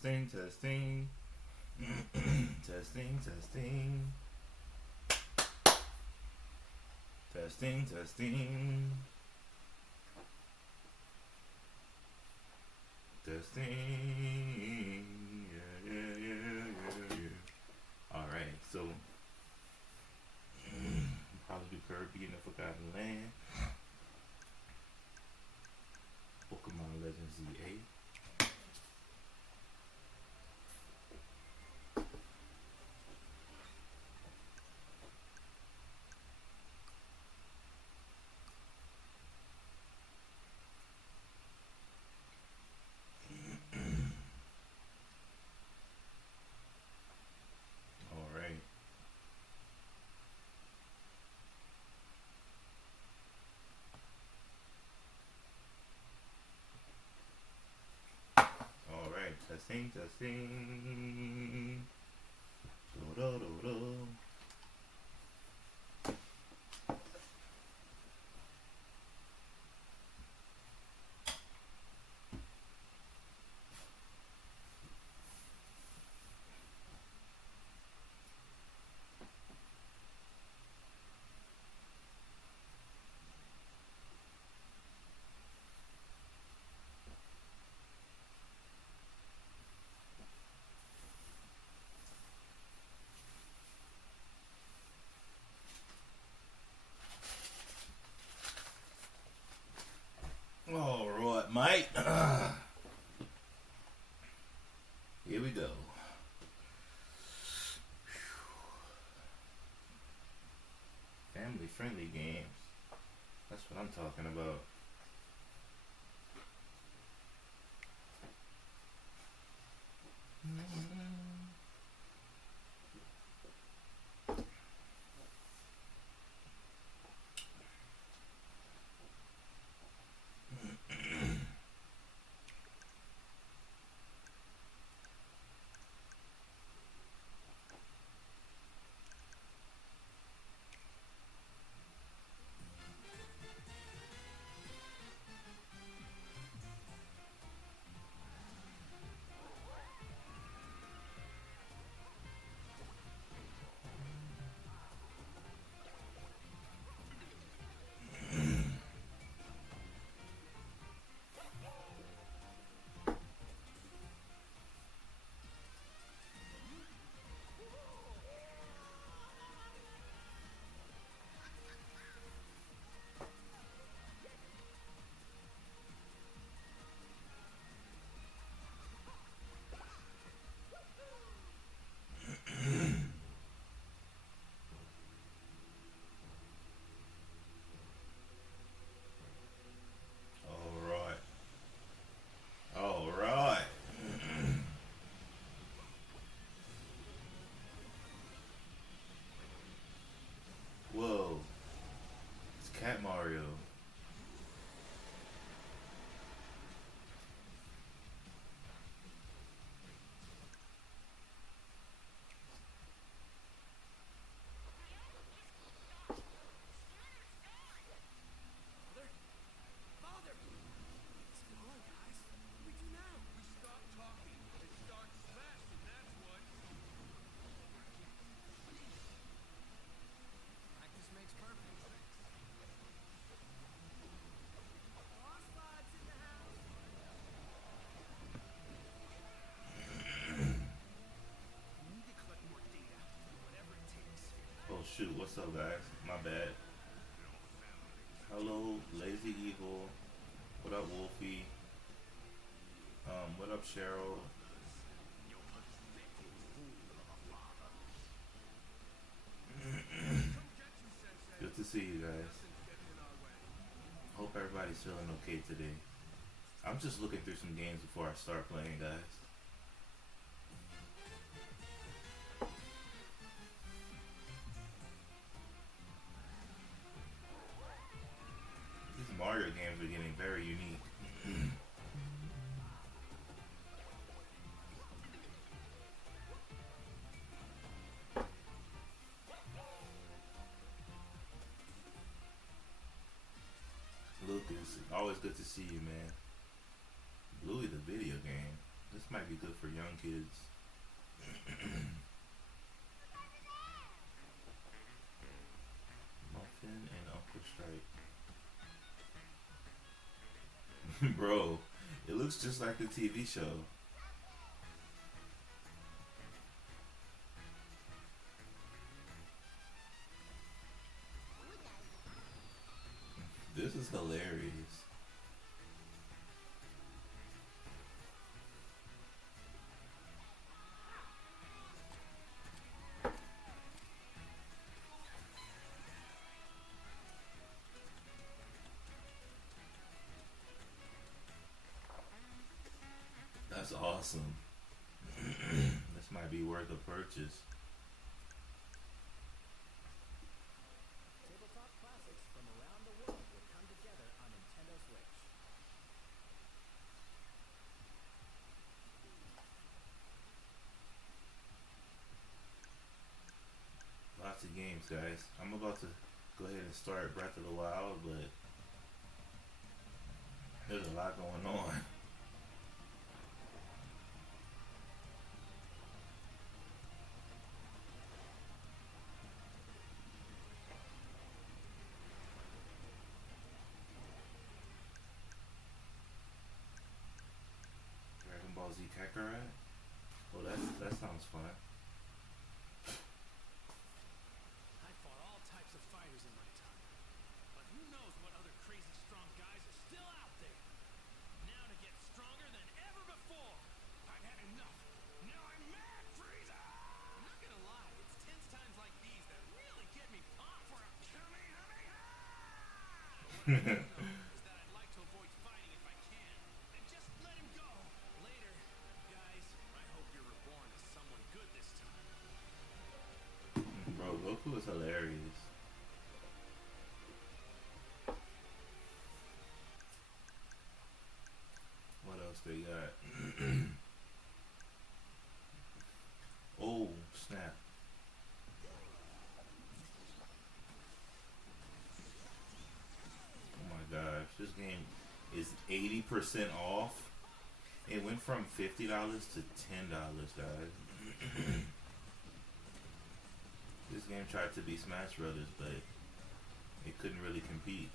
Testing, testing. Testing, testing. Testing, testing. Testing. Yeah. Alright, so probably do Kirby in the Forgotten Land. Pokemon Legends Z8. Alright. Alright, testing, testing. Do-do-do-do. Alright, mate. Here we go. Family friendly games. That's what I'm talking about. Alright. Alright. Whoa. It's Cat Mario. Oh shoot, what's up guys? My bad. Hello, Lazy Eagle. What up, Wolfie? What up, Cheryl? Good to see you guys. Hope everybody's feeling okay today. I'm just looking through some games before I start playing, guys. These Mario games are getting very unique. Lucas, always good to see you, man. Bluey the video game. This might might be good for young kids. Muffin and Uncle Stripe. Bro, it looks just like the TV show. This is hilarious. That's awesome. This might be worth a purchase. Tabletop classics from around the world will come together on Nintendo Switch. Lots of games, guys. I'm about to go ahead and start Breath of the Wild, but there's a lot going on. Dragon Ball Z Kakarot? Oh, that sounds fun. I fought all types of fighters in my time, but who knows what other crazy strong guys are still out there. Now to get stronger than ever before. I've had enough. Now I'm mad, Frieza! I'm not gonna lie, it's tense times like these that really get me pumped for a Kamehameha! But what I do know is that I'd like to avoid fighting if I can, and just let him go. Later, guys. I hope you're reborn as someone good this time. Bro, Goku is hilarious. What else they got? Oh, snap. Oh my gosh, this game is 80% off. It went from $50 to $10, guys. This game tried to be Smash Brothers, but it couldn't really compete.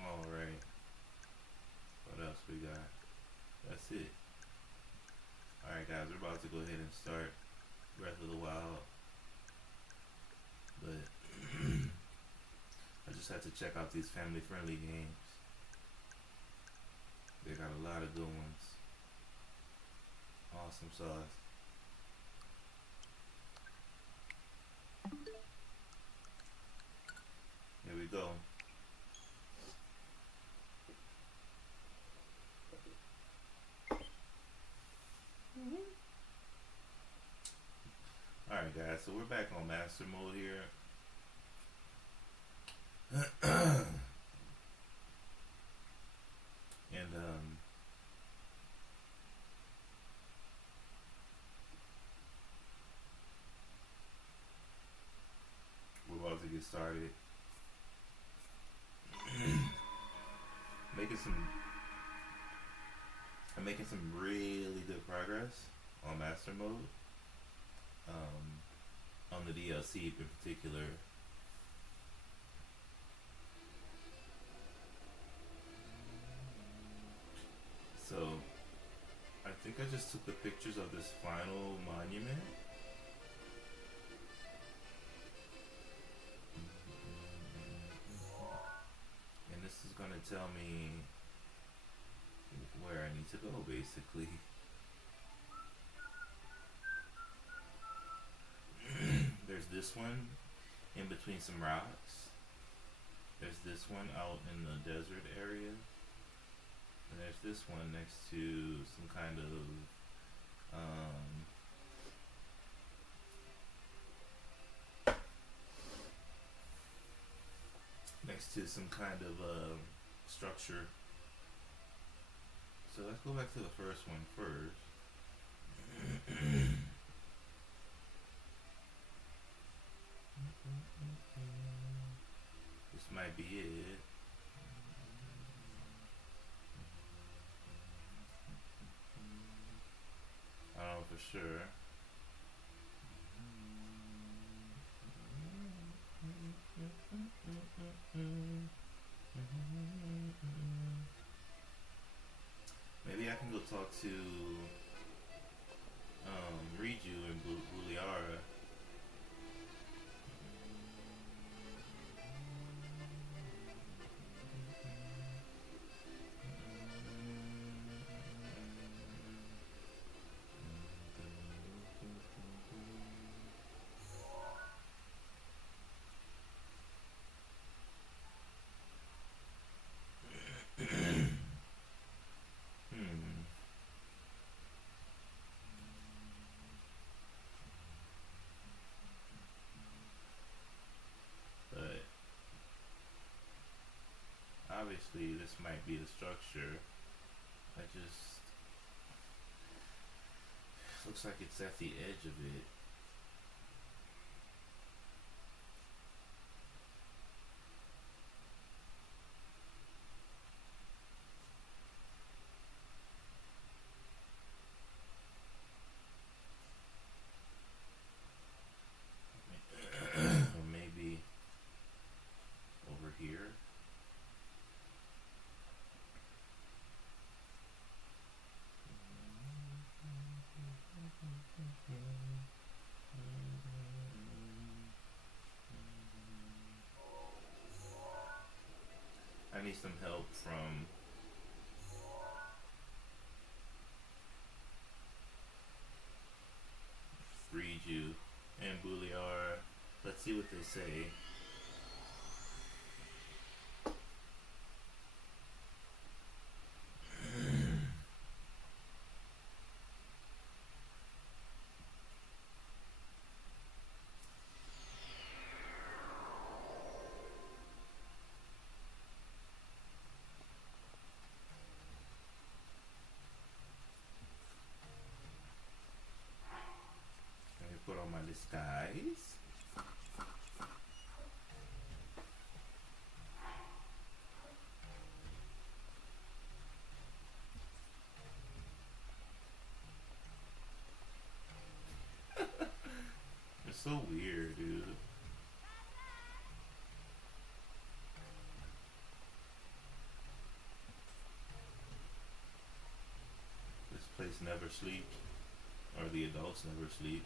Alright. What else we got? That's it. Alright guys, we're about to go ahead and start Breath of the Wild. But I just had to check out these family friendly games. They got a lot of good ones. Awesome sauce. Here we go. Alright guys, so we're back on master mode here. And we're about to get started. I'm making some really good progress on master mode. On the DLC in particular. So I think I just took the pictures of this final monument. And this is gonna tell me where I need to go, basically. There's this one in between some rocks. There's this one out in the desert area. And there's this one next to some kind of structure. So let's go back to the first one first. This might be it. I don't know for sure. Maybe I can go talk to Riju and Buliara. But obviously this might be the structure. I just looks like it's at the edge of it. Or maybe over here. I need some help from Riju and Buliara. Let's see what they say. Let me put on my disguise. It's so weird, dude. This place never sleeps, or the adults never sleep.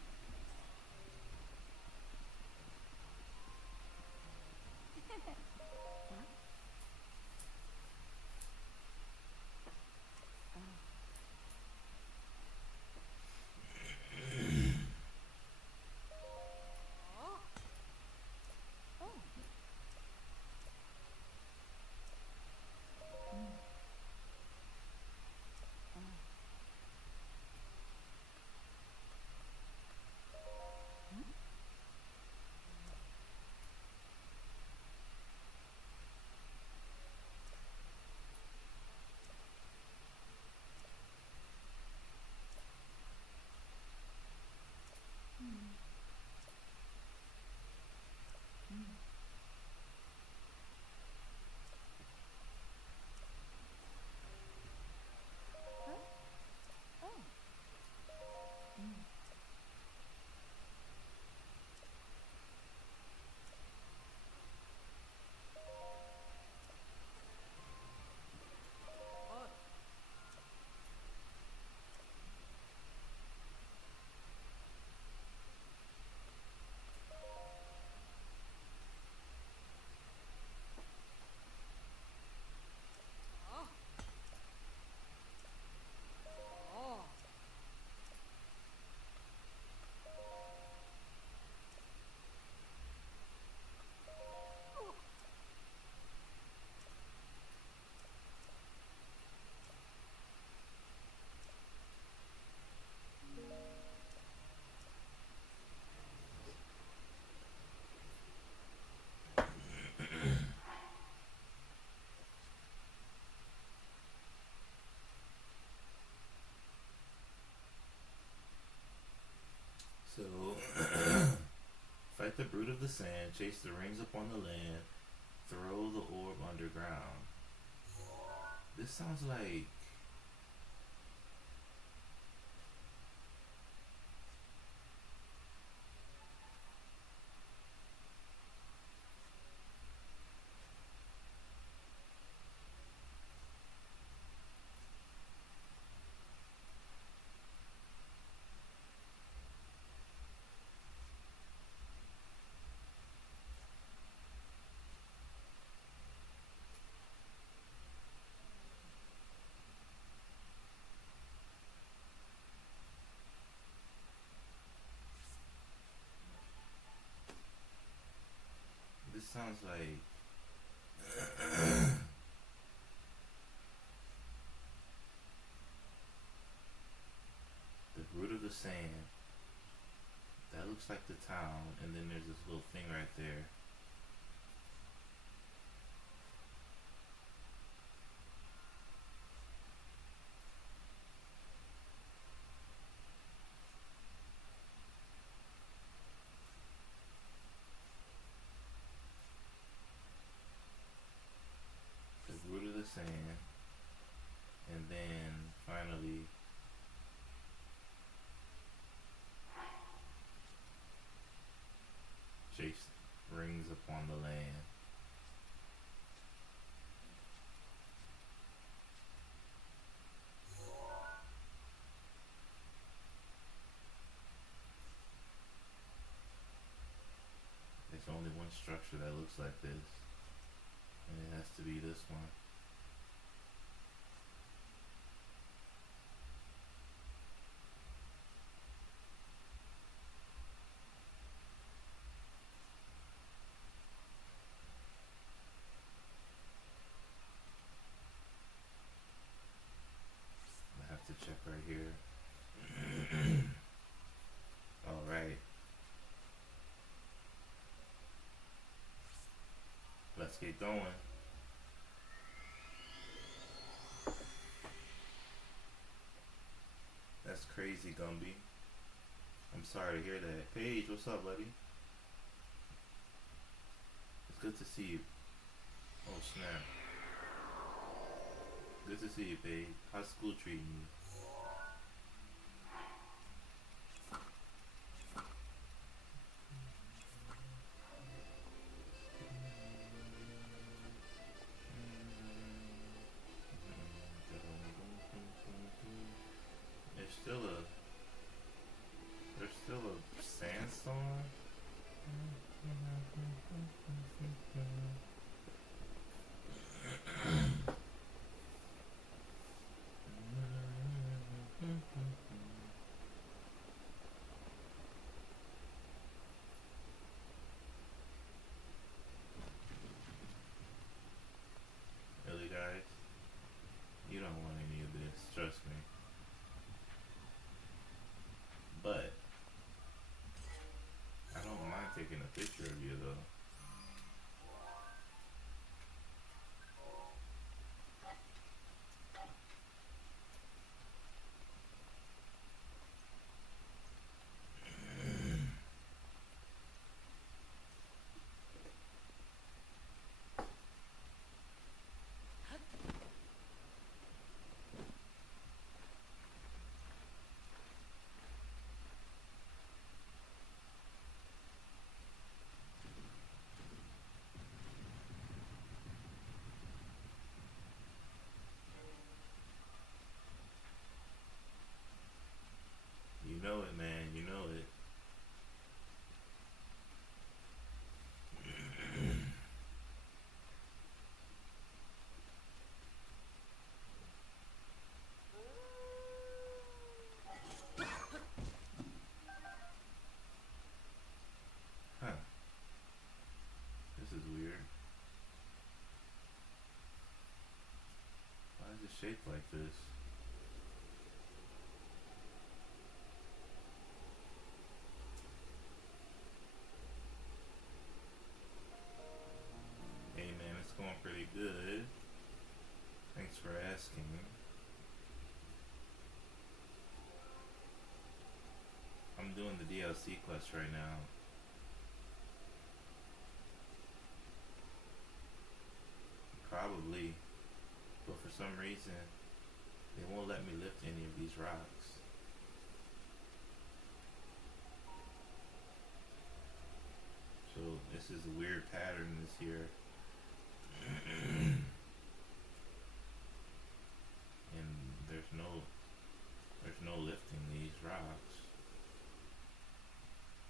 Fight the brute of the sand, chase the rings upon the land, throw the orb underground. This sounds like... This sounds like... the root of the sand. That looks like the town, and then there's this little thing right there. The root of the sand, and then finally chase rings upon the land. There's only one structure that looks like this, and it has to be this one. I have to check right here. Alright. Let's get going. That's crazy, Gumby. I'm sorry to hear that. Paige, what's up, buddy? It's good to see you. Oh, snap. Good to see you, Paige. How's school treating you? There's still a sandstorm. Really, guys? You don't want any of this, trust me. But I don't mind taking a picture of you, though. You know it, man. You know it. Huh. This is weird. Why is it shaped like this? Hey man, it's going pretty good. Thanks for asking. I'm doing the DLC quest right now. some reason, they won't let me lift any of these rocks. So this is a weird pattern this year. And there's no lifting these rocks.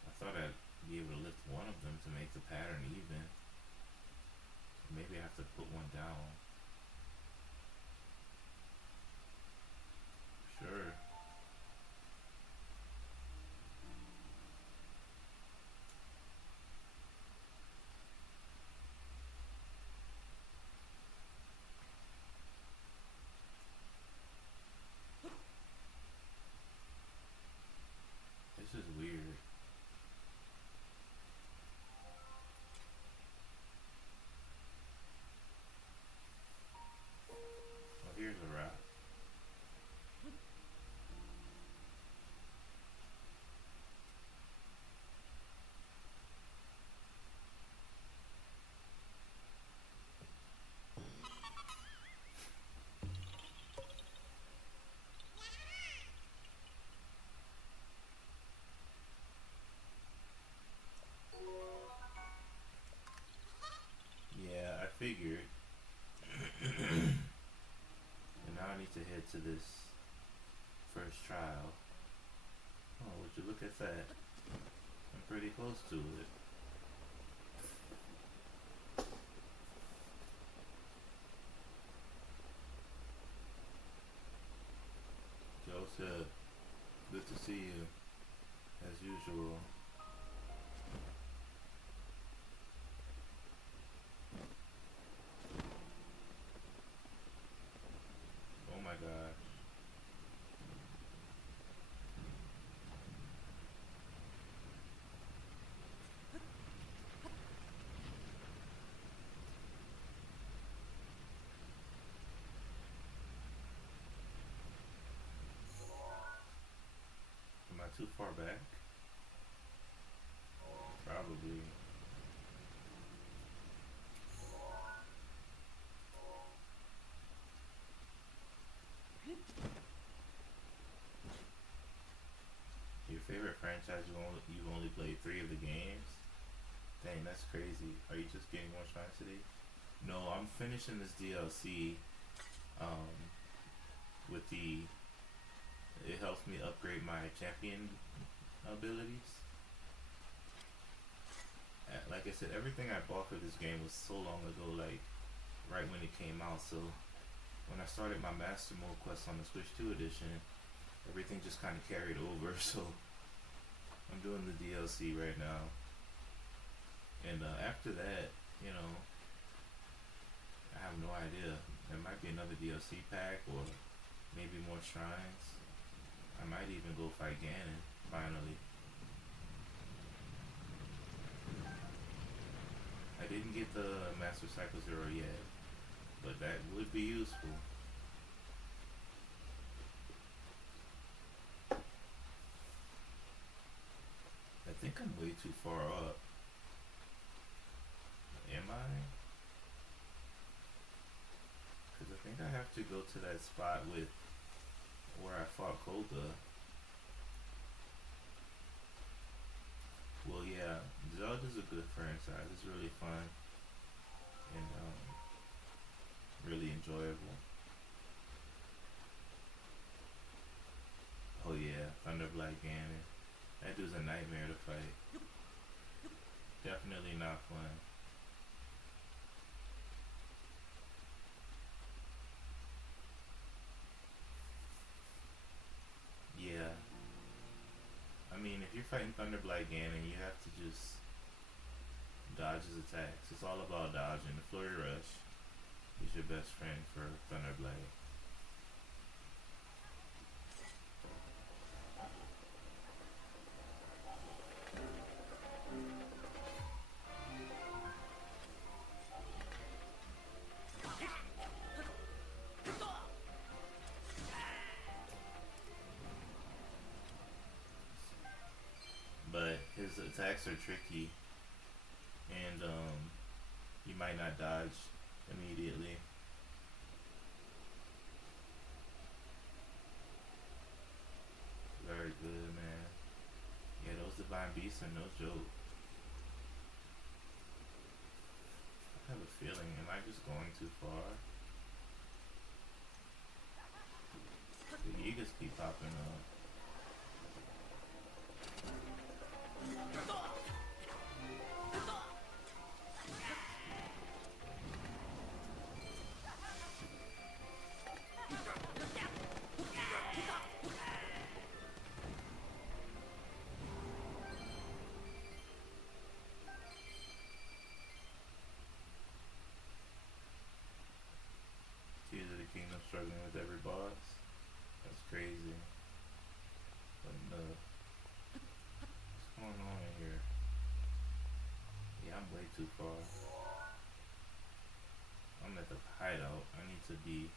I thought I'd be able to lift one of them to make the pattern even. Maybe I have to put one down. Sure. This is weird. Oh, here's a rock. Yeah, I figured. And now I need to head to this first trial. Oh, would you look at that? I'm pretty close to it. Joseph, good to see you, as usual. Oh my god. Am I too far back? Probably. Your favorite franchise, you've only played 3 of the games? Dang, that's crazy. Are you just getting more shrines today? No, I'm finishing this DLC. Um, with the it helps me upgrade my champion abilities. Like I said, everything I bought for this game was so long ago, like right when it came out. So when I started my Master Mode quest on the Switch 2 edition, everything just kind of carried over. So I'm doing the DLC right now, and after that, you know, I have no idea. There might be another DLC pack or maybe more shrines. I might even go fight Ganon, finally. I didn't get the Master Cycle Zero yet, but that would be useful. I think I'm way too far up. Am I? Because I think I have to go to that spot with where I fought Koga. Well, yeah, Zelda's a good franchise. It's really fun and really enjoyable. Oh yeah, Thunder Black Ganon. That dude's a nightmare to fight. Definitely not fun. Yeah. I mean, if you're fighting Thunder Black Ganon, you have to just dodge his attacks. It's all about dodging. The Flurry Rush is your best friend for Thunder Black. But his attacks are tricky, and you might not dodge immediately. pacing, no joke. I have a feeling, am I just going too far? The Gigas keep popping up. Tears of the Kingdom struggling with every boss. That's crazy. What what's going on in here? Yeah, I'm way too far. I'm at the hideout. I need to be.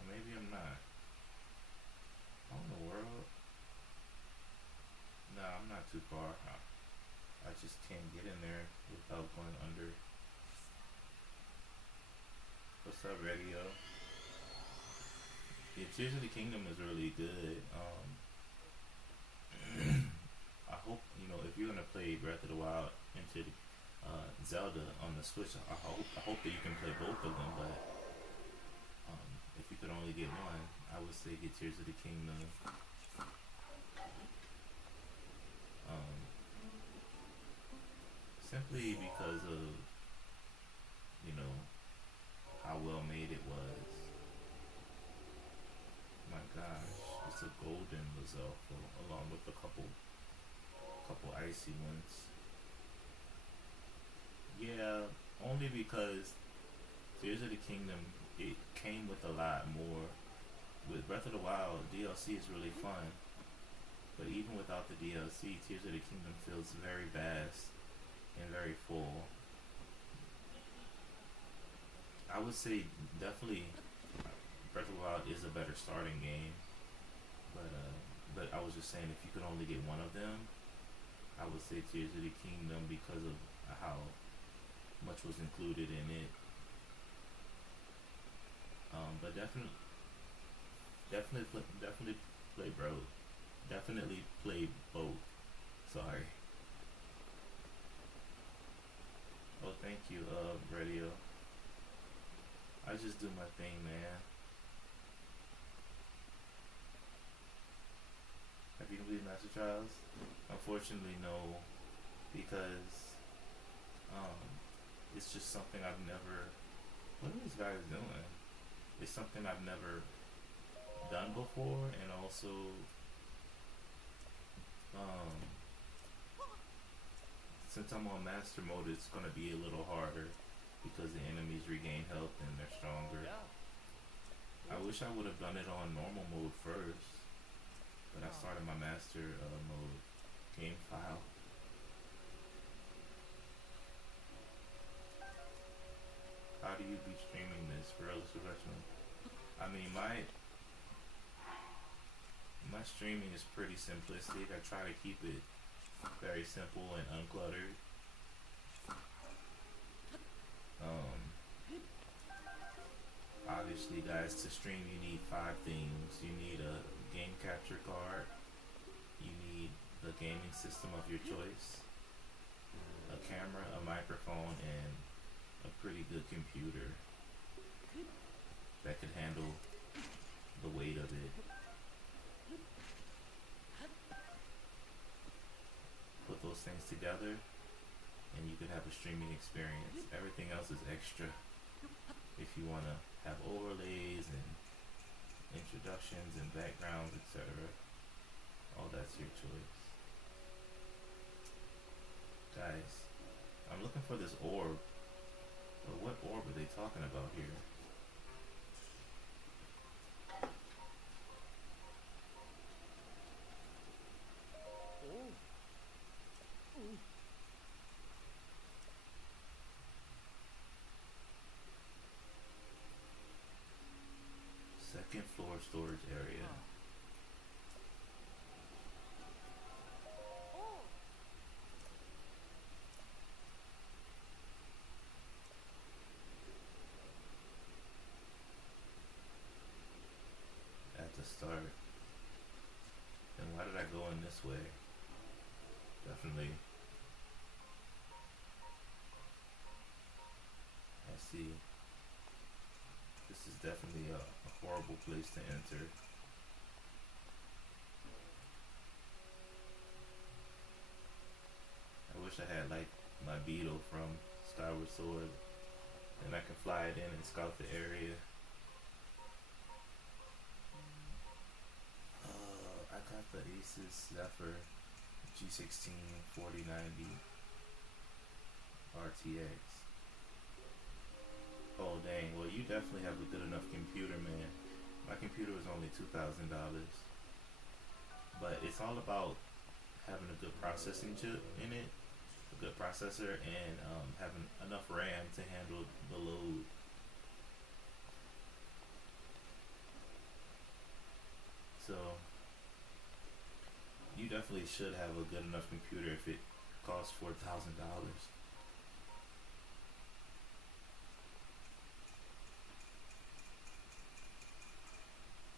Or maybe I'm not. How in the world? No, I'm not too far. I just can't get in there without going under. What's up, radio? Yeah, Tears of the Kingdom is really good. I hope, if you're gonna play Breath of the Wild into Zelda on the Switch, I hope that you can play both of them. But if you could only get one, I would say get Tears of the Kingdom. Simply because of how well made it was. My gosh, it's a golden Lizalfo along with a couple icy ones. Yeah, only because Tears of the Kingdom, it came with a lot more. With Breath of the Wild, DLC is really fun, but even without the DLC, Tears of the Kingdom feels very vast and very full. I would say definitely Breath of the Wild is a better starting game, but I was just saying if you could only get one of them, I would say Tears of the Kingdom because of how much was included in it. But definitely play bro. Definitely play both. Sorry. Oh, thank you, radio. I just do my thing, man. Have you completed Master Trials? Unfortunately, no, because it's just something I've never. What are these guys doing? It's something I've never done before, and also, since I'm on Master Mode, it's gonna be a little harder because the enemies regain health and they're stronger. I wish I would have done it on normal mode first, but I started my Master mode game file. How do you be streaming this for real professional? I mean, my streaming is pretty simplistic. I try to keep it very simple and uncluttered. Obviously, guys, to stream you need 5 things. You need a game capture card. You need the gaming system of your choice, a camera, a microphone, and a pretty good computer that could handle the weight of it. Put those things together and you can have a streaming experience. Everything else is extra. If you want to have overlays and introductions and backgrounds, etc., all that's your choice. Guys, I'm looking for this orb. But what orb are they talking about here? Second floor storage area. At the start. Then why did I go in this way? definitely. I see. This is definitely a horrible place to enter. I wish I had like my beetle from Skyward Sword, and I can fly it in and scout the area. I got the Asus Zephyr G16 4090 RTX. Oh dang, well you definitely have a good enough computer, man. My computer was only $2,000. But it's all about having a good processing chip in it, a good processor, and having enough RAM to handle the load. So you definitely should have a good enough computer if it costs $4,000.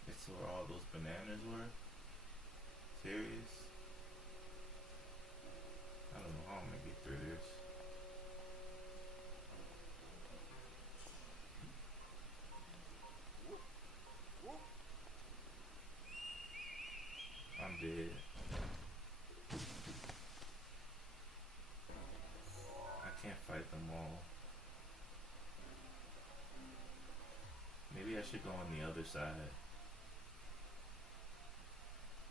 It's where all those bananas were. Serious? I don't know how I'm gonna get through this. I'm dead. I can't fight them all. Maybe I should go on the other side.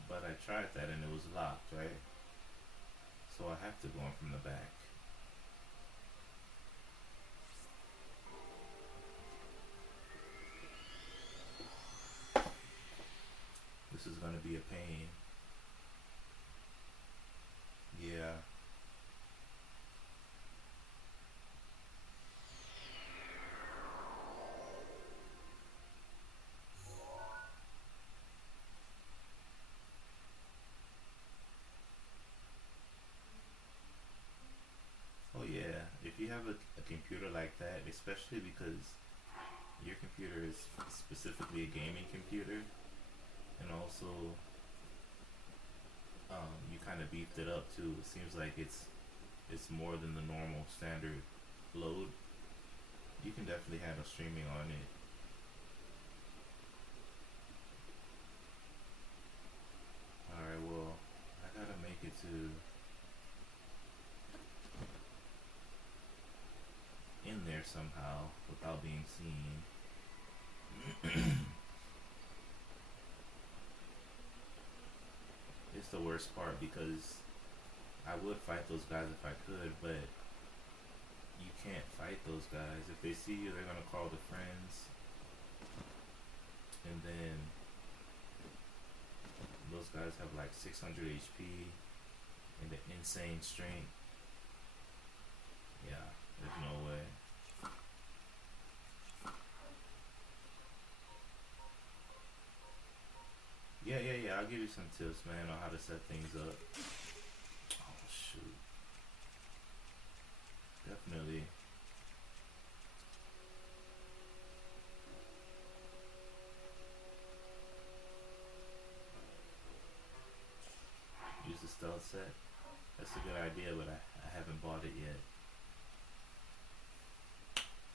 But I tried that and it was locked, right? So I have to go in from the back. This is gonna be a pain. Yeah. Oh yeah. If you have a computer like that, especially because your computer is specifically a gaming computer, and also you kind of beefed it up too. It seems like it's more than the normal standard load. You can definitely handle streaming on it. Alright, well, I gotta make it to in there somehow without being seen. It's the worst part because I would fight those guys if I could, but you can't fight those guys. If they see you, they're gonna call the friends, and then those guys have like 600 HP and an insane strength. Yeah, there's no way. Yeah, I'll give you some tips, man, on how to set things up. Oh, shoot. Definitely. Use the stealth set. That's a good idea, but I haven't bought it yet.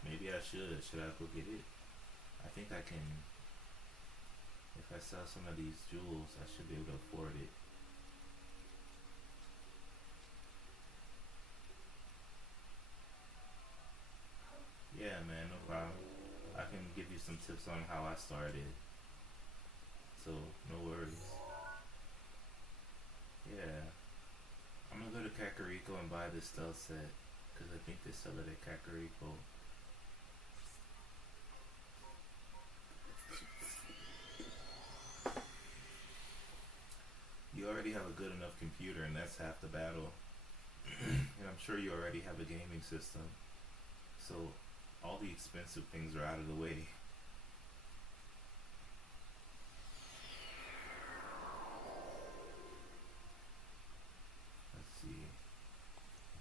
Maybe I should. Should I go get it? I think I can. If I sell some of these jewels, I should be able to afford it. Yeah, man, no problem. I can give you some tips on how I started. So, no worries. Yeah. I'm gonna go to Kakariko and buy this stealth set. Because I think they sell it at Kakariko. You already have a good enough computer, and that's half the battle. And I'm sure you already have a gaming system. So, all the expensive things are out of the way. Let's see.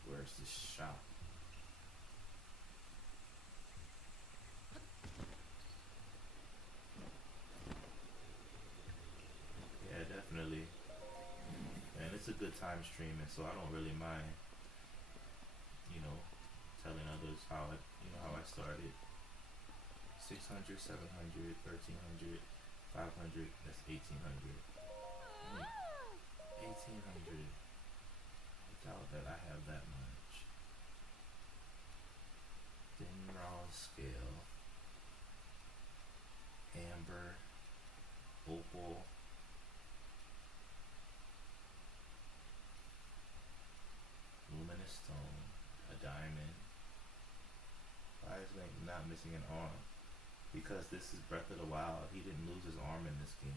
Where's the shop? Yeah, definitely. And it's a good time streaming, so I don't really mind, you know, telling others how how I started. 600, 700, 1300, 500. That's 1800. 1800. I doubt that I have that much. Thin raw scale. Amber. Opal. Luminous stone. A diamond. Why is Link not missing an arm? Because this is Breath of the Wild. He didn't lose his arm in this game.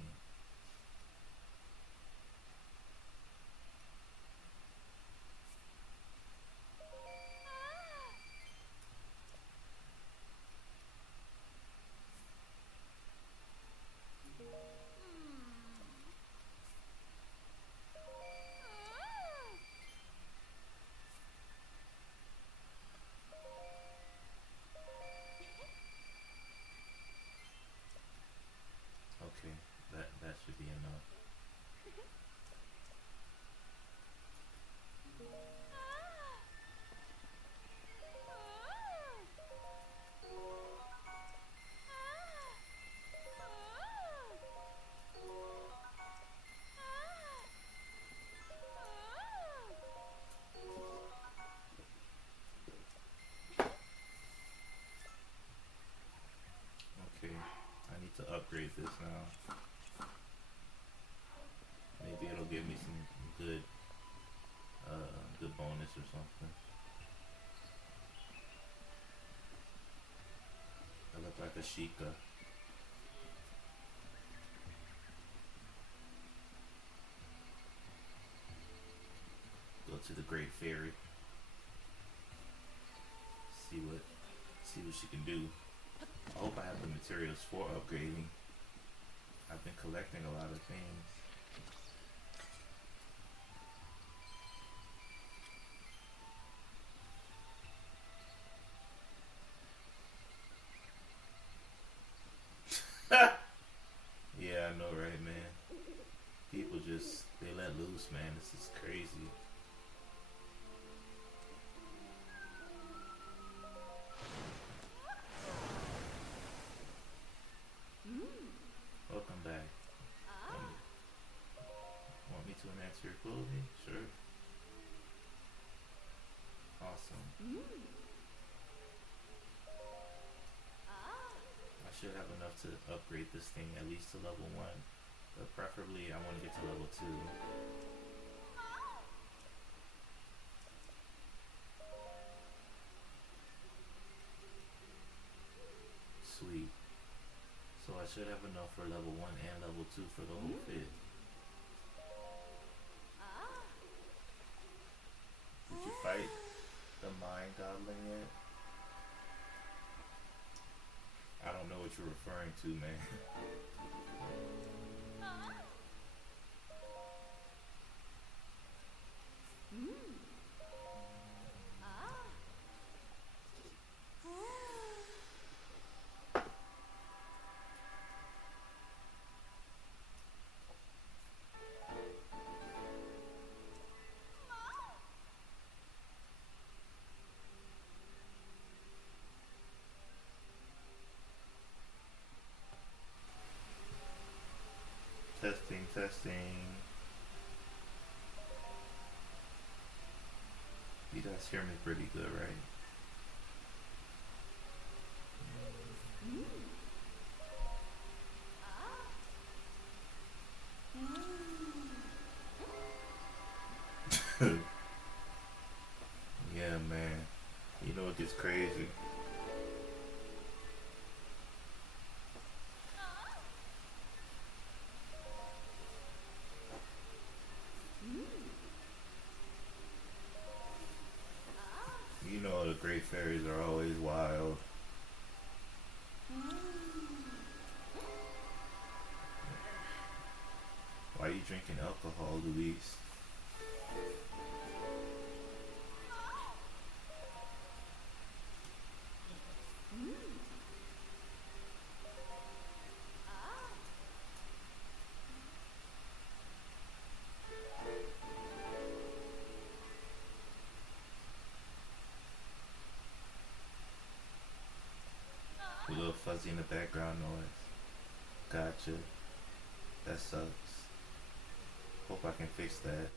Okay, that should be enough. Okay, I need to upgrade this now. Maybe it'll give me some good, good bonus or something. I look like a Sheikah. Go to the Great Fairy. See what she can do. I hope I have the materials for upgrading. I've been collecting a lot of things. Yeah, I know, right, man? People just, they let loose, man. This is crazy. Welcome back. Want me to enhance your clothing? Sure. Awesome. I should have enough to upgrade this thing at least to level 1. But preferably I want to get to level 2. Sweet. So I should have enough for level 1 and level 2 for the whole fit. Did you fight the Mind Goblin yet? I don't know what you're referring to, man. Testing, testing. You guys hear me pretty good, right? Yeah, man. You know it gets crazy. You know the Great Fairies are always wild. Why are you drinking alcohol, Luis? A little fuzzy in the background noise. Gotcha. That sucks. Hope I can fix that.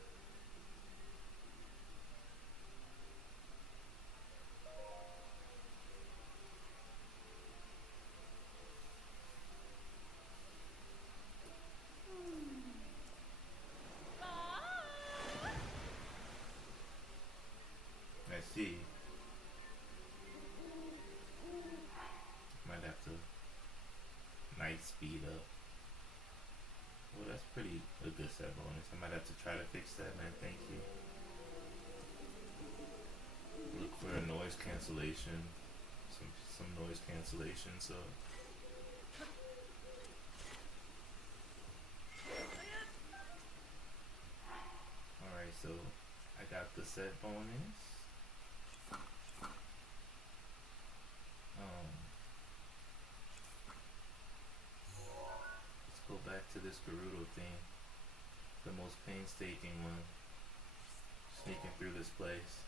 I see. Might have to night speed up. Well, that's pretty a good set bonus. I might have to try to fix that, man. Thank you. Look for a noise cancellation. Some noise cancellation. So. Alright, so I got the set bonus. Let's go back to this Gerudo thing. The most painstaking one. Sneaking through this place.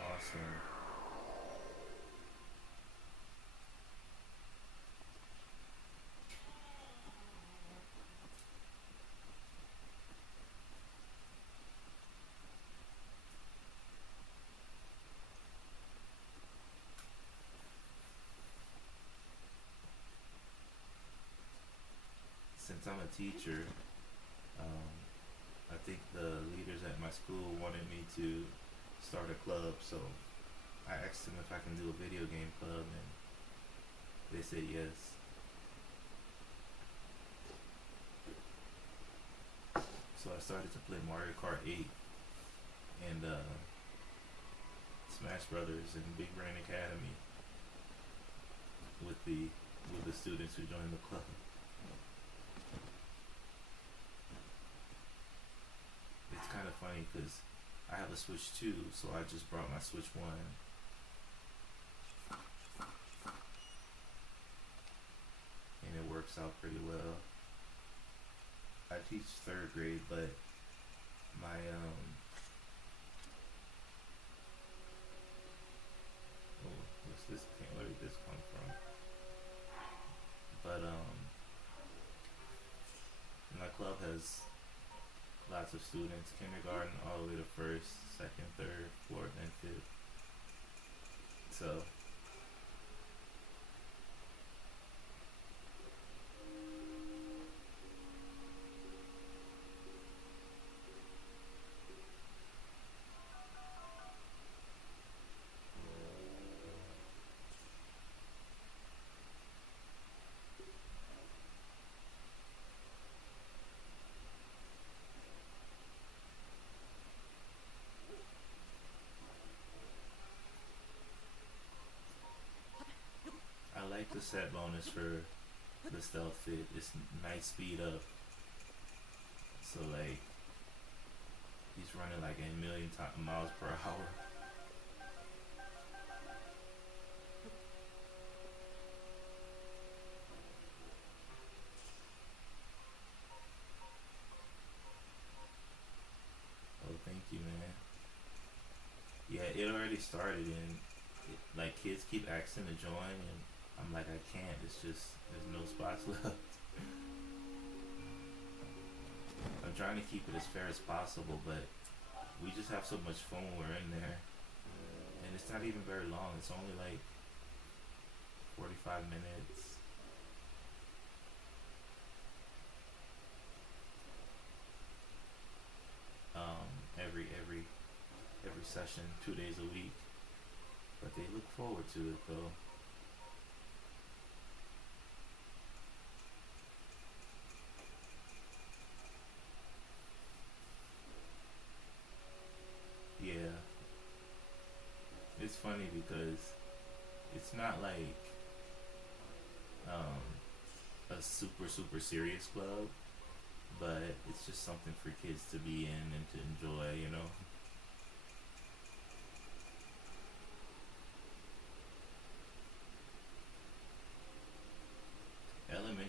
Awesome. Since I'm a teacher, I think the leaders at my school wanted me to start a club, so I asked them if I can do a video game club, and they said yes. So I started to play Mario Kart 8 and Smash Brothers and Big Brain Academy with the students who joined the club. It's kind of funny because I have a Switch 2, so I just brought my Switch 1. And it works out pretty well. I teach 3rd grade, but my what's this? Where did this come from? But my club has lots of students, kindergarten all the way to 1st, 2nd, 3rd, 4th, and 5th. So I like the set bonus for the stealth fit. It's night speed up. So like he's running like a million miles per hour. Oh, thank you, man. Yeah, it already started, and like kids keep asking to join, and I'm like, I can't. It's just there's no spots left. I'm trying to keep it as fair as possible, but we just have so much fun when we're in there, and it's not even very long. It's only like 45 minutes. Every session, 2 days a week. But they look forward to it though. Yeah. It's funny because it's not like a super serious club, but it's just something for kids to be in and to enjoy, you know.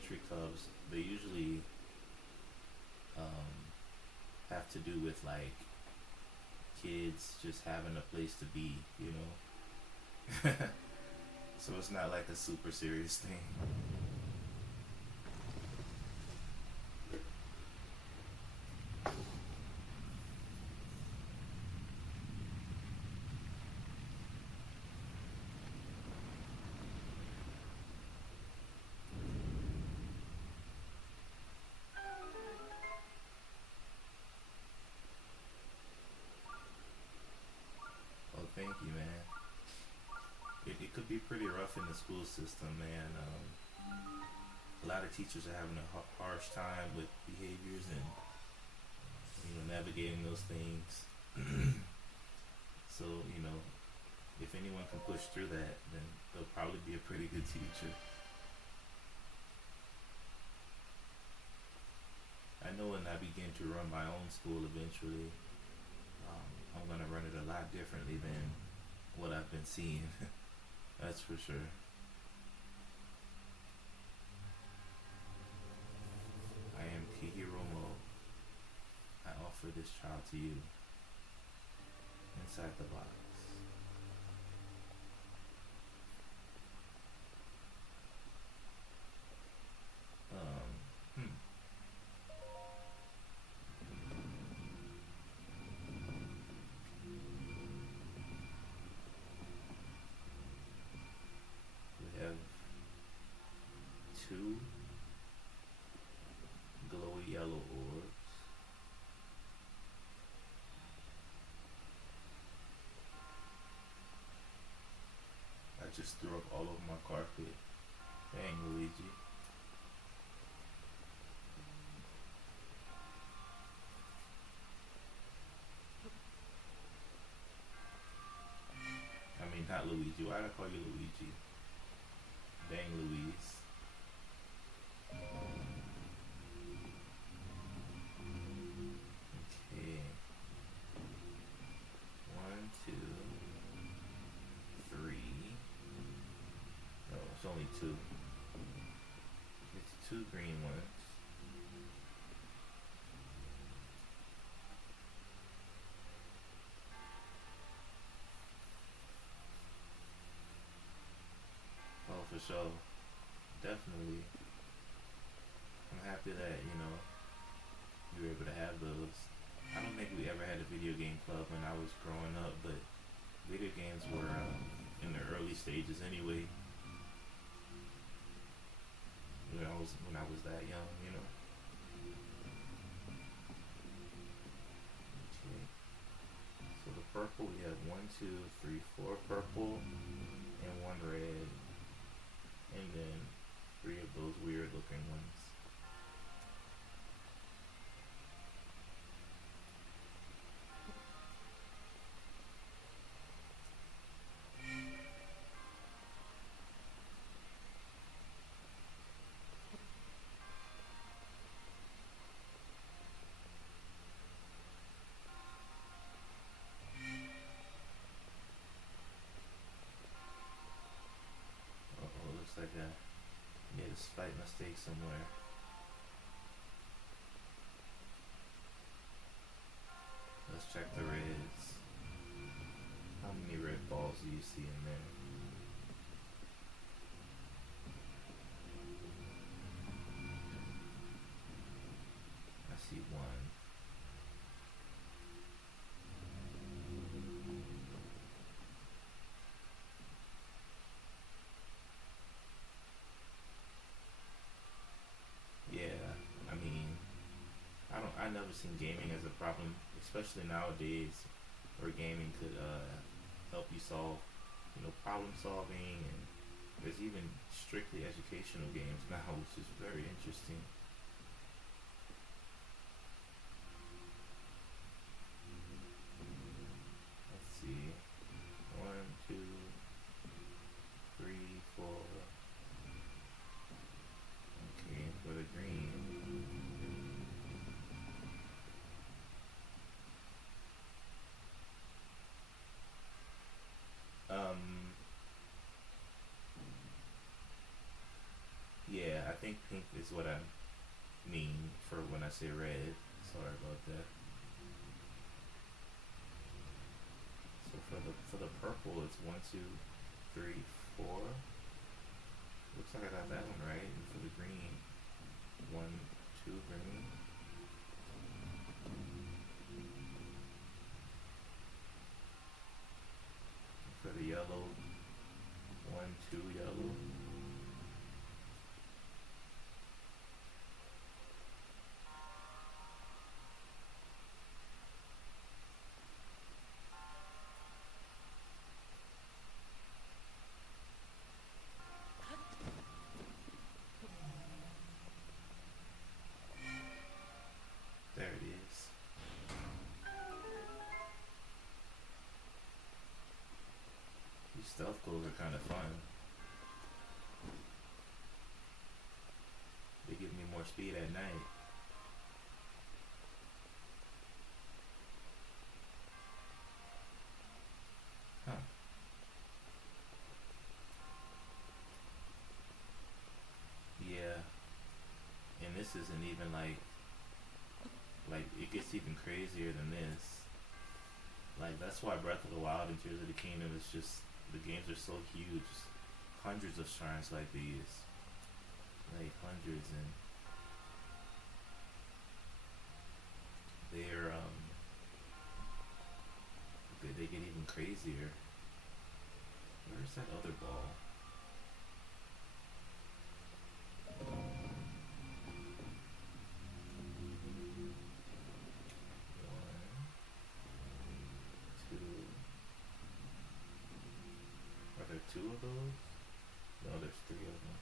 elementary clubs, they usually have to do with like kids just having a place to be, you know. So it's not like a super serious thing. Oh, thank you, man. It could be pretty rough in the school system, man. A lot of teachers are having a harsh time with behaviors and navigating those things. So if anyone can push through that, then they'll probably be a pretty good teacher. I know when I begin to run my own school eventually, I'm gonna run it a lot differently than what I've been seeing. That's for sure. I am Kihiromo. I offer this child to you. Inside the box. Hmm. We have two glowy yellow orbs. I just threw up all over my carpet. Dang, Luigi. I mean, not Luigi. Why did I call you Luigi? Dang, Louise. Okay. 1, 2, 3. No, it's only 2. It's 2 green ones. Oh, for sure. Definitely. I'm happy that, you were able to have those. I don't think we ever had a video game club when I was growing up, but video games were in the early stages anyway. When I was that young, Okay. So the purple, we have 1, 2, 3, 4 purple and 1 red, and then 3 of those weird looking ones. Uh-oh, looks like I made a slight mistake somewhere. Let's check the reds. How many red balls do you see in there? I see 1. Yeah, I mean, I never seen gaming as a problem, especially nowadays, where gaming could help you solve, problem solving, and there's even strictly educational games now, which is very interesting. Let's see, 1, 2, 3, 4. Okay, for the green. Yeah, I think pink is what I mean for when I say red. Sorry about that. So for the purple, it's 1, 2, 3, 4. Looks like I got that one right. And for the green, 1, 2 green. And for the yellow, 1, 2 yellow. There it is. These stealth goals are kind of fun. They give me more speed at night. Huh. Yeah. And this isn't even like it gets even crazier than this. Like that's why Breath of the Wild and Tears of the Kingdom is just the games are so huge. Hundreds of shrines like these. Like hundreds, and they're they get even crazier. Where's that other ball? Are there 2 of those? No, there's 3 of them.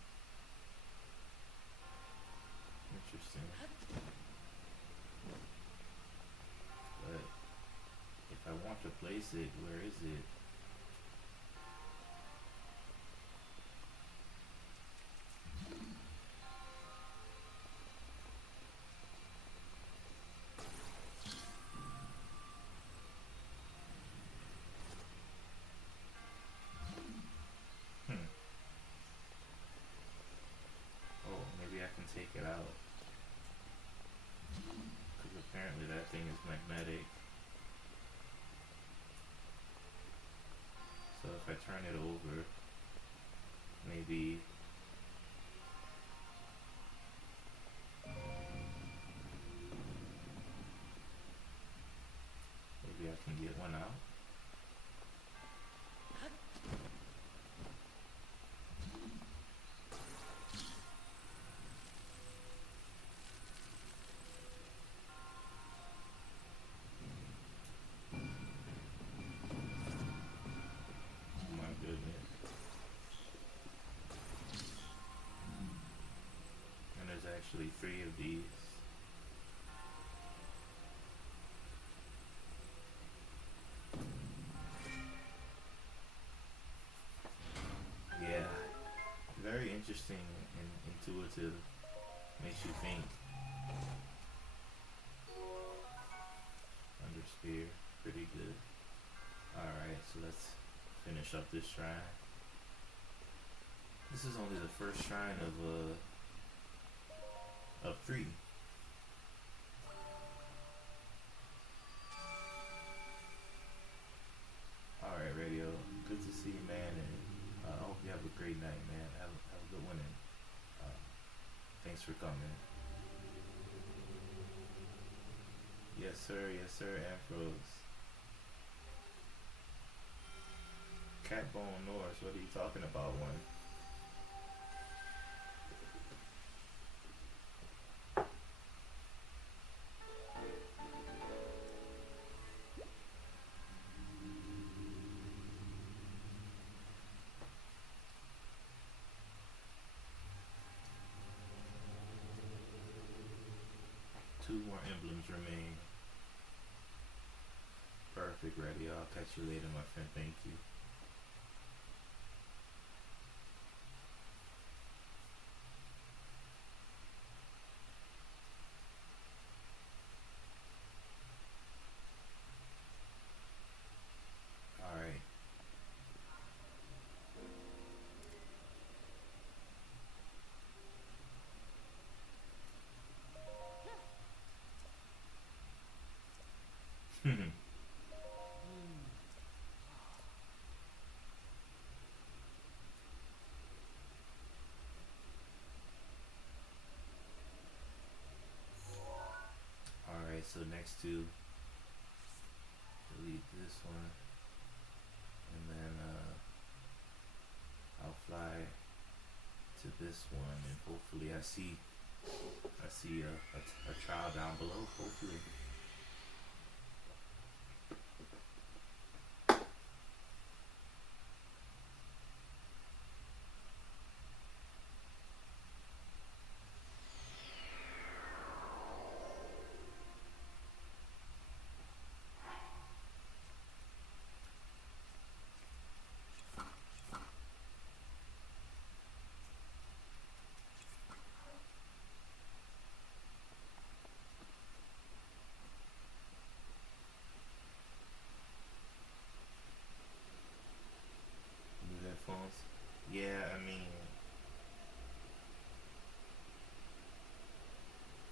Interesting. But if I want to place it, where is it? Oh, maybe I can take it out. Because apparently that thing is magnetic. So if I turn it over, maybe I can get one out. Oh my goodness. And there's actually 3 of these. Yeah, very interesting and intuitive. Makes you think. Under spear, pretty good. Alright, so let's finish up this shrine. This is only the first shrine of 3. Alright, Radio. Good to see you, man, and I hope you have a great night, man. Have a good one, and thanks for coming. Yes, sir, Ambrose. Catbone Norse, what are you talking about, one? Two more emblems remain. Perfect, ready. I'll catch you later, my friend. Thank you. Alright. next to, delete this one, and then I'll fly to this one, and hopefully I see a trial down below, hopefully. New headphones. Yeah, I mean,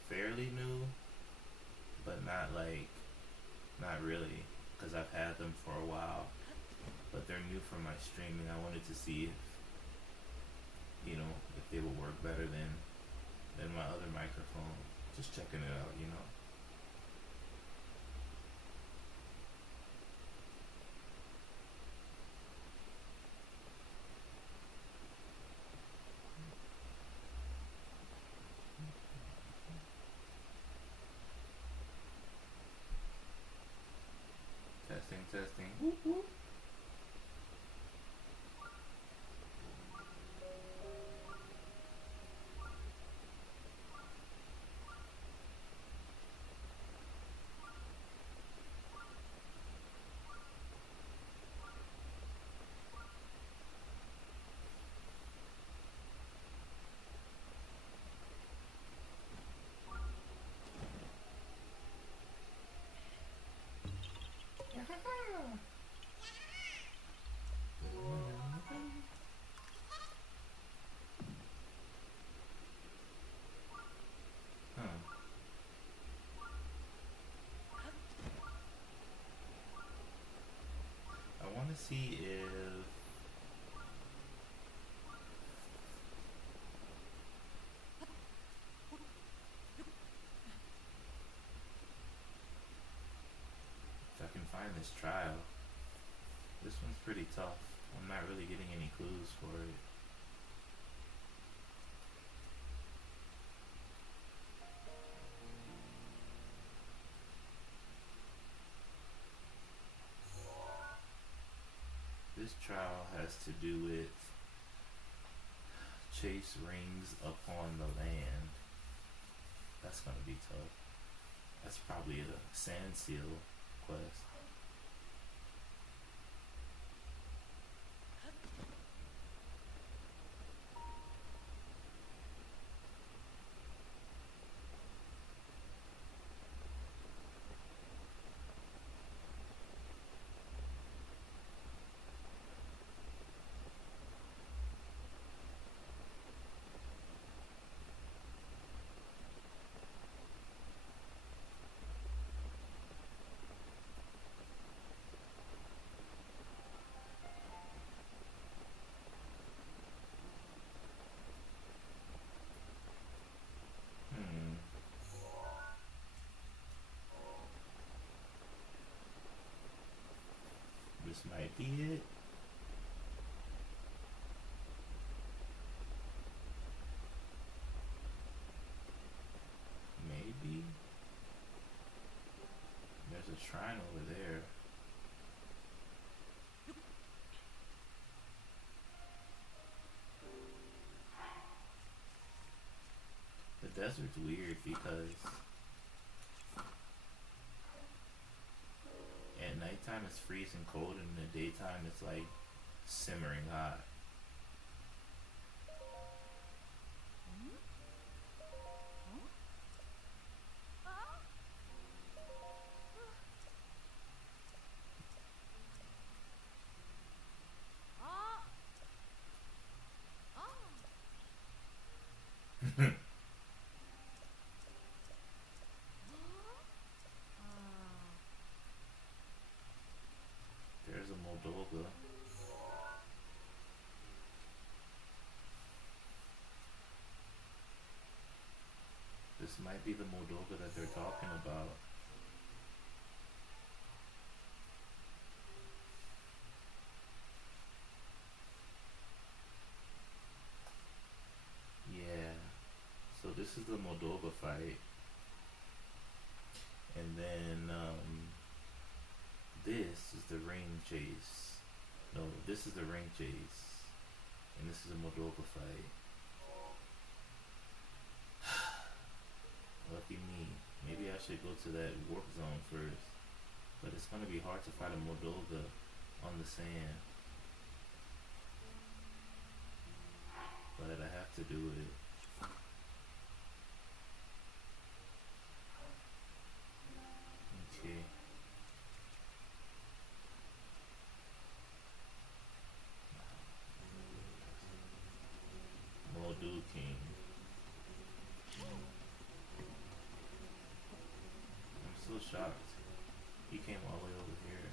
fairly new, but not really, because I've had them for a while. But they're new for my streaming. I wanted to see if, if they would work better than my other microphone. Just checking it out. Testing, testing. Whoop, whoop. Huh. I want to see if I can find this trial. This one's pretty tough. I'm not really getting any clues for it. This trial has to do with chase rings upon the land. That's gonna be tough. That's probably a sand seal quest. Hmm. This might be it. Maybe. There's a shrine over there. The desert's weird because at nighttime it's freezing cold and in the daytime it's like simmering hot. There's a Moldova. This might be the Moldova that they're talking about. this is the Moldova fight, and then this is the ring chase. No, this is the ring chase, and this is a Moldova fight. Lucky me. Maybe I should go to that warp zone first, but it's gonna be hard to fight a Moldova on the sand. But I have to do it. Okay. Moldu King. I'm so shocked. He came all the way over here.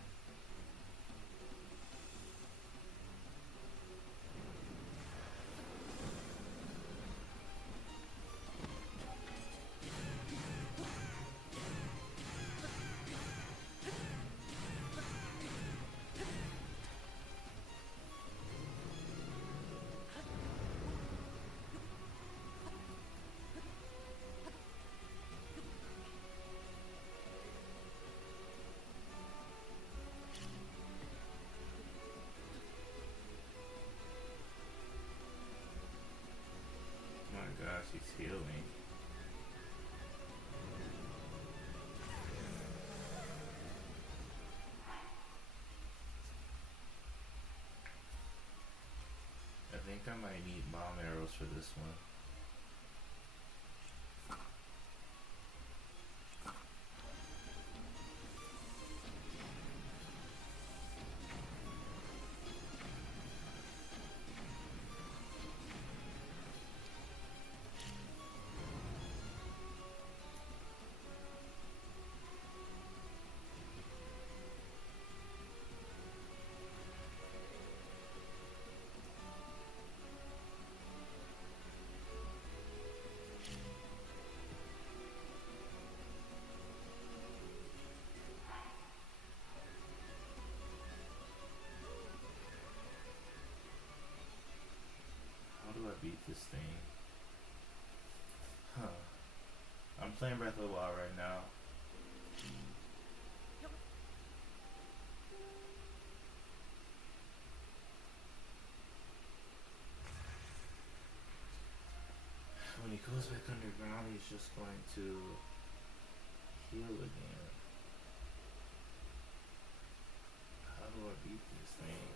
Oh my gosh, he's healing. I think I might need bomb arrows for this one. How do I beat this thing? Huh. I'm playing Breath of the Wild right now. When he goes back underground, he's just going to heal again. How do I beat this thing?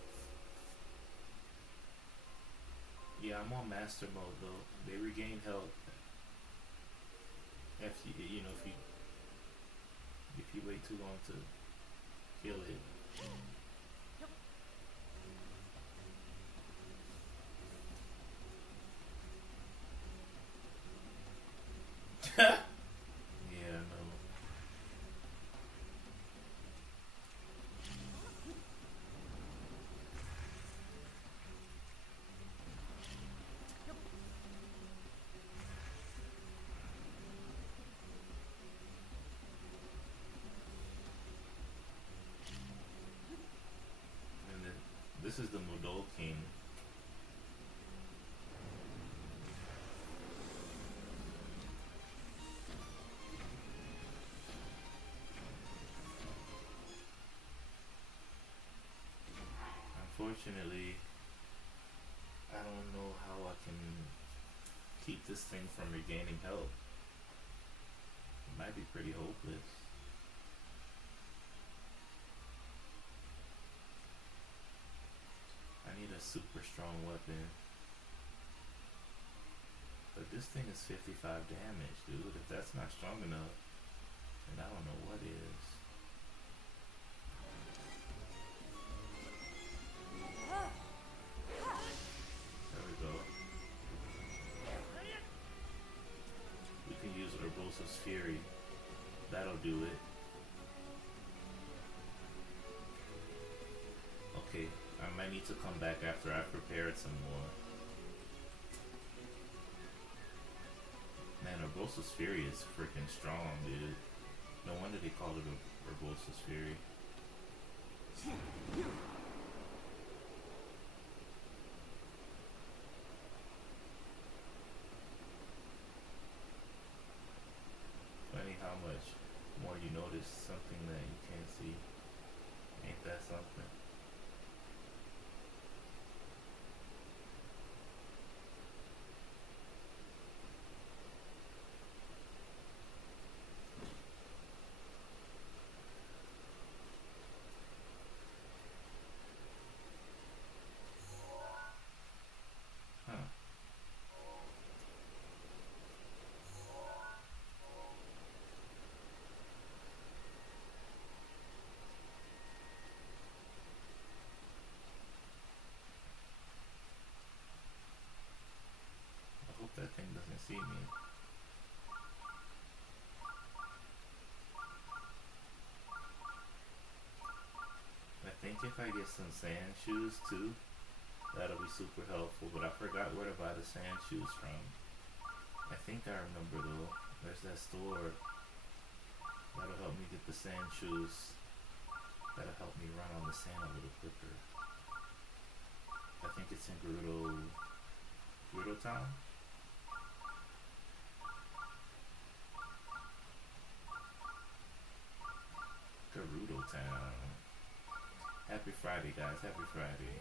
Yeah, I'm on master mode though. They regain health. If you wait too long to kill it. Yeah, no. And then this is the Modol King. Unfortunately, I don't know how I can keep this thing from regaining health. It might be pretty hopeless. I need a super strong weapon. But this thing is 55 damage, dude. If that's not strong enough, then I don't know what is. There we go. We can use Urbosa's Fury. That'll do it. Okay, I might need to come back after I've prepared some more. Man, Urbosa's Fury is freaking strong, dude. No wonder they called it Urbosa's Fury. something. Huh. I hope that thing doesn't see me. I think if I get some sand shoes too, that'll be super helpful. But I forgot where to buy the sand shoes from. I think I remember though. There's that store that'll help me get the sand shoes. That'll help me run on the sand a little quicker. I think it's in Gerudo Town. Gerudo Town. Happy Friday, guys. Happy Friday.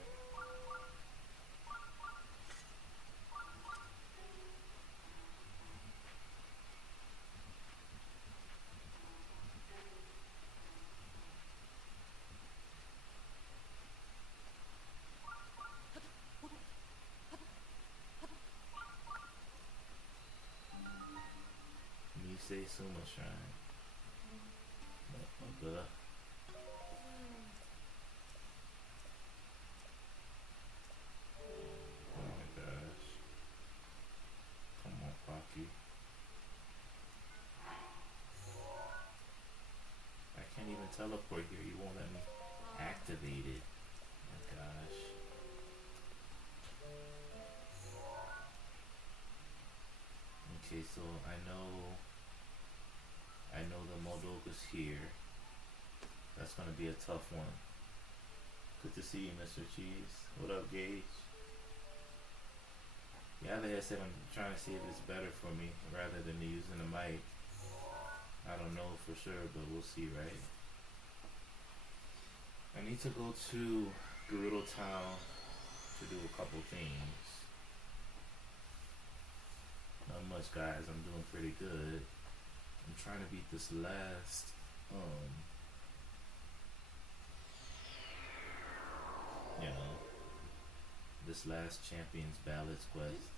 Me say Suma Shrine. Oh, oh my gosh. Come on, Pocky. I can't even teleport here. You won't let me activate it. Oh my gosh. Okay, so I know the Moldoga's here. That's gonna be a tough one. Good to see you, Mr. Cheese. What up, Gage? Yeah, the headset, I'm trying to see if it's better for me rather than using the mic. I don't know for sure, but we'll see, right? I need to go to Gerudo Town to do a couple things. Not much, guys. I'm doing pretty good. I'm trying to beat this last, this last Champions Ballads quest.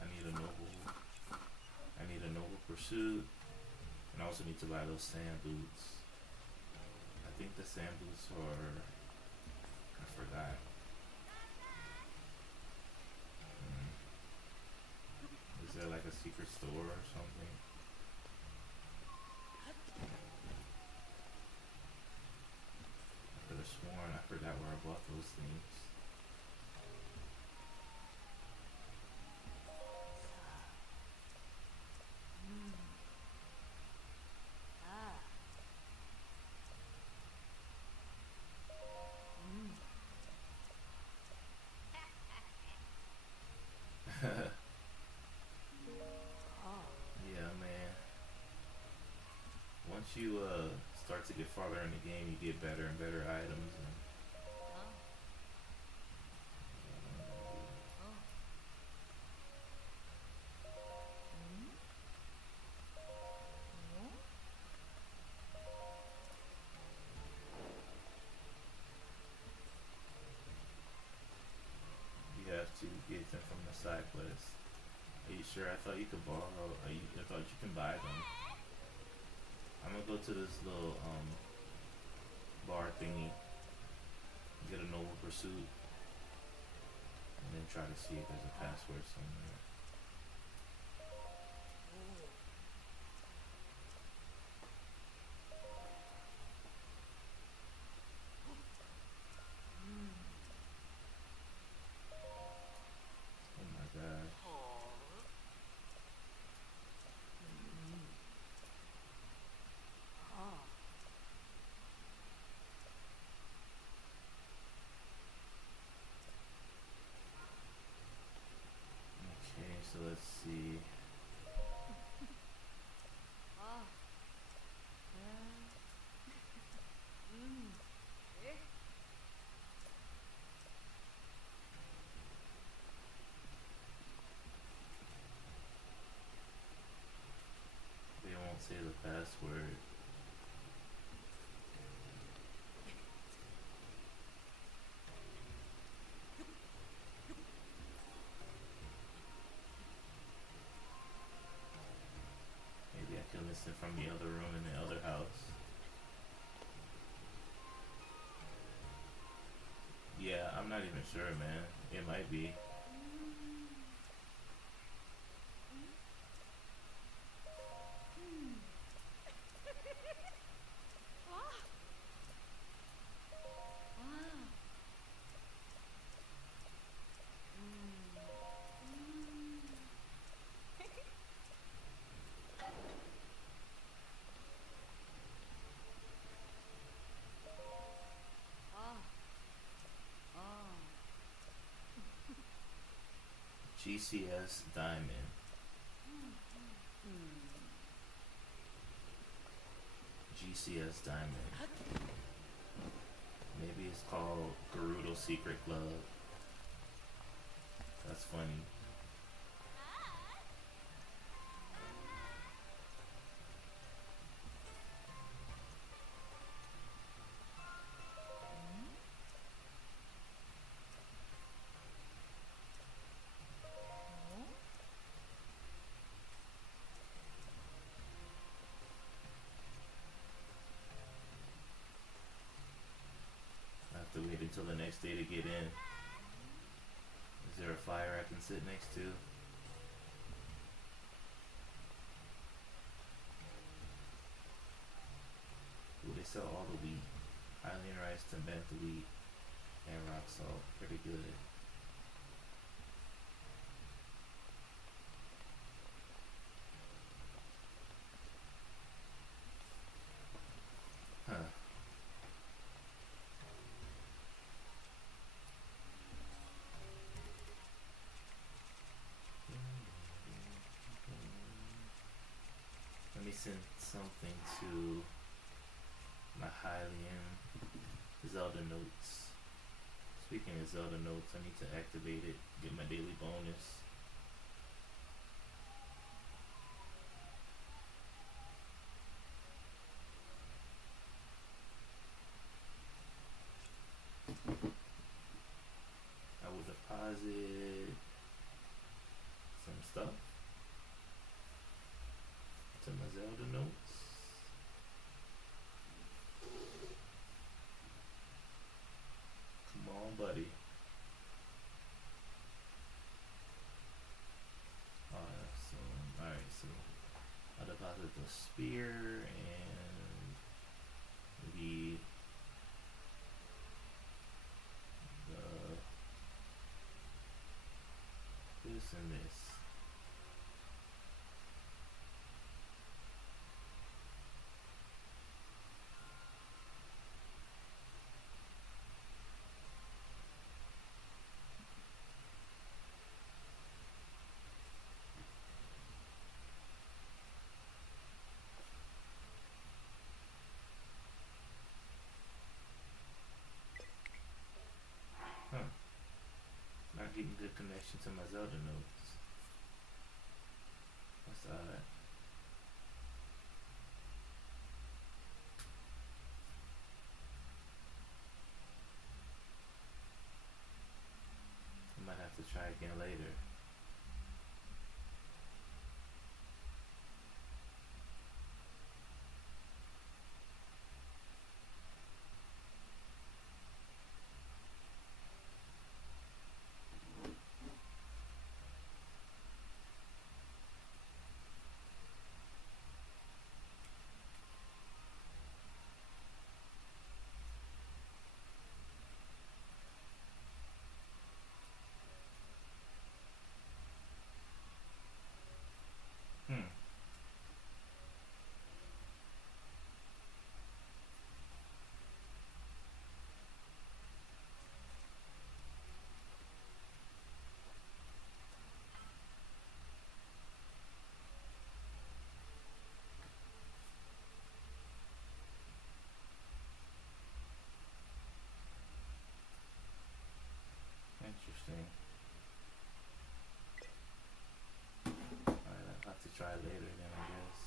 I need a noble pursuit, and I also need to buy those sand boots. I think the sand boots are, I forgot. Is there like a secret store or something? I could have sworn I forgot where I bought those things. Yeah, man. Once you start to get farther in the game, you get better and better items. And, you have to get them from the side quest. Are you sure? I thought you could borrow. I thought you can buy them. I'm gonna go to this little bar thingy, get a noble pursuit, and then try to see if there's a password somewhere. Oh my god. Okay. not even sure, man. It might be. GCS Diamond. GCS Diamond. Maybe it's called Gerudo Secret Glove. That's funny. I have to wait until the next day to get in. Is there a fire I can sit next to? Ooh, they sell all the wheat. Highland rice, Timbantha wheat, and rock salt. Pretty good. Huh. Let me send something to my Hylian Zelda notes. Speaking of Zelda notes, I need to activate it, get my daily bonus. I will deposit some stuff to my Zelda notes. Come on, buddy. Alright, so I'll deposit the spear and the this and this. Huh. Not getting good connection to my Zelda notes. That's odd. I might have to try again later. Hmm. Interesting. Alright, I'll have to try later then, I guess.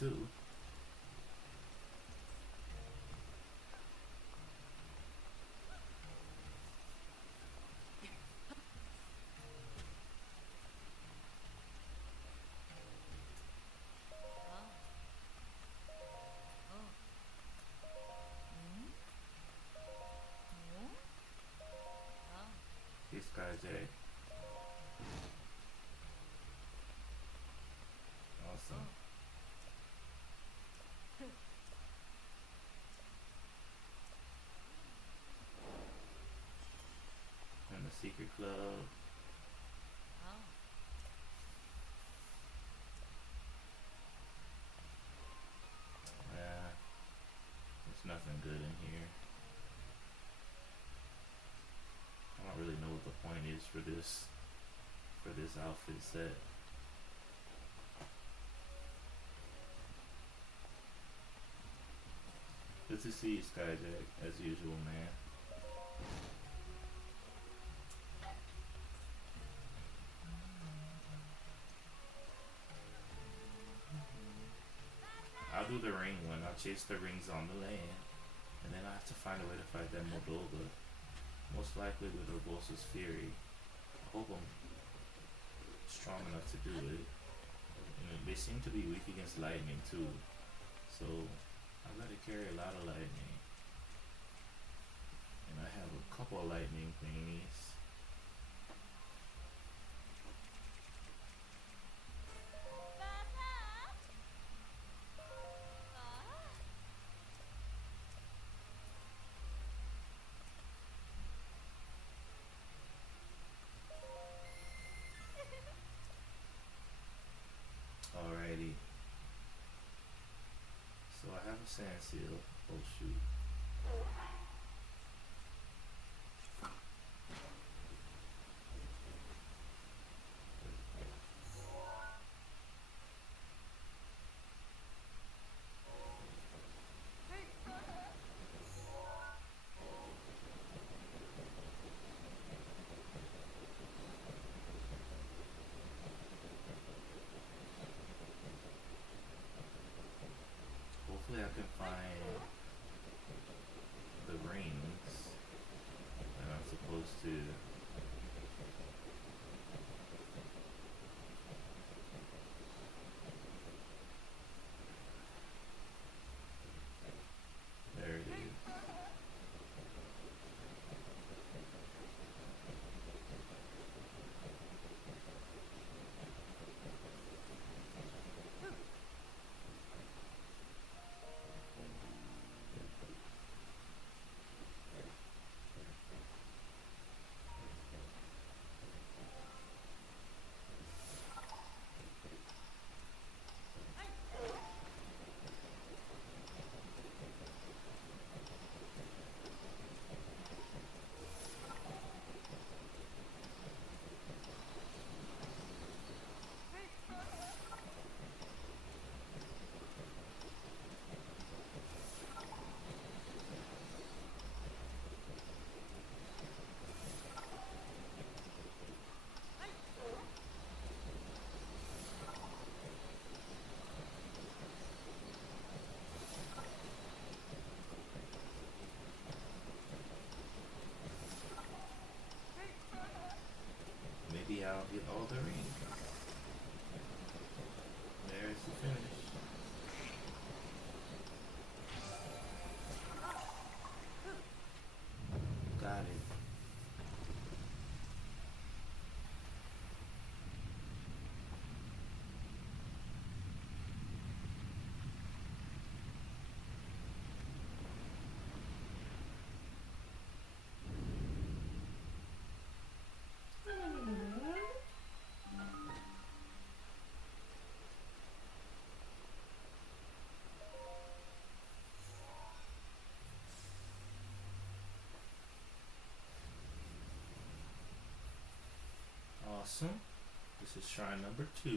too. This guy's a awesome. And the secret club. Yeah, there's nothing good in here. I don't really know what the point is for this outfit set. Good to see you, Skyjack, as usual, man. I'll do the ring one. I'll chase the rings on the land, and then I have to find a way to fight that Moldova. Most likely with Urbosa's Fury. I hope I'm strong enough to do it. And they seem to be weak against lightning too, so I've got to carry a lot of lightning. And I have a couple of lightning thingies. Alrighty. So I have a sand seal. Oh shoot. Hopefully I can find the rings that I'm supposed to. There it is. Maybe I'll get all the rings. There's the finish. Got it. Awesome. This is shrine number 2.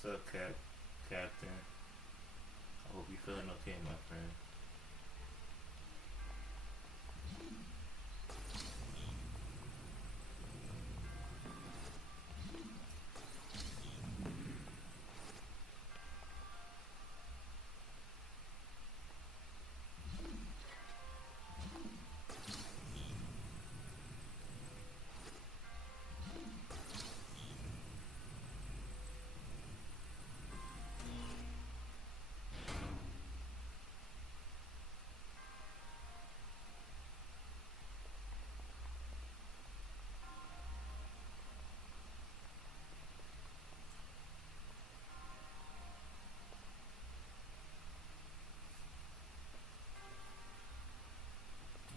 What's up, Captain? I hope you're feeling okay, my friend.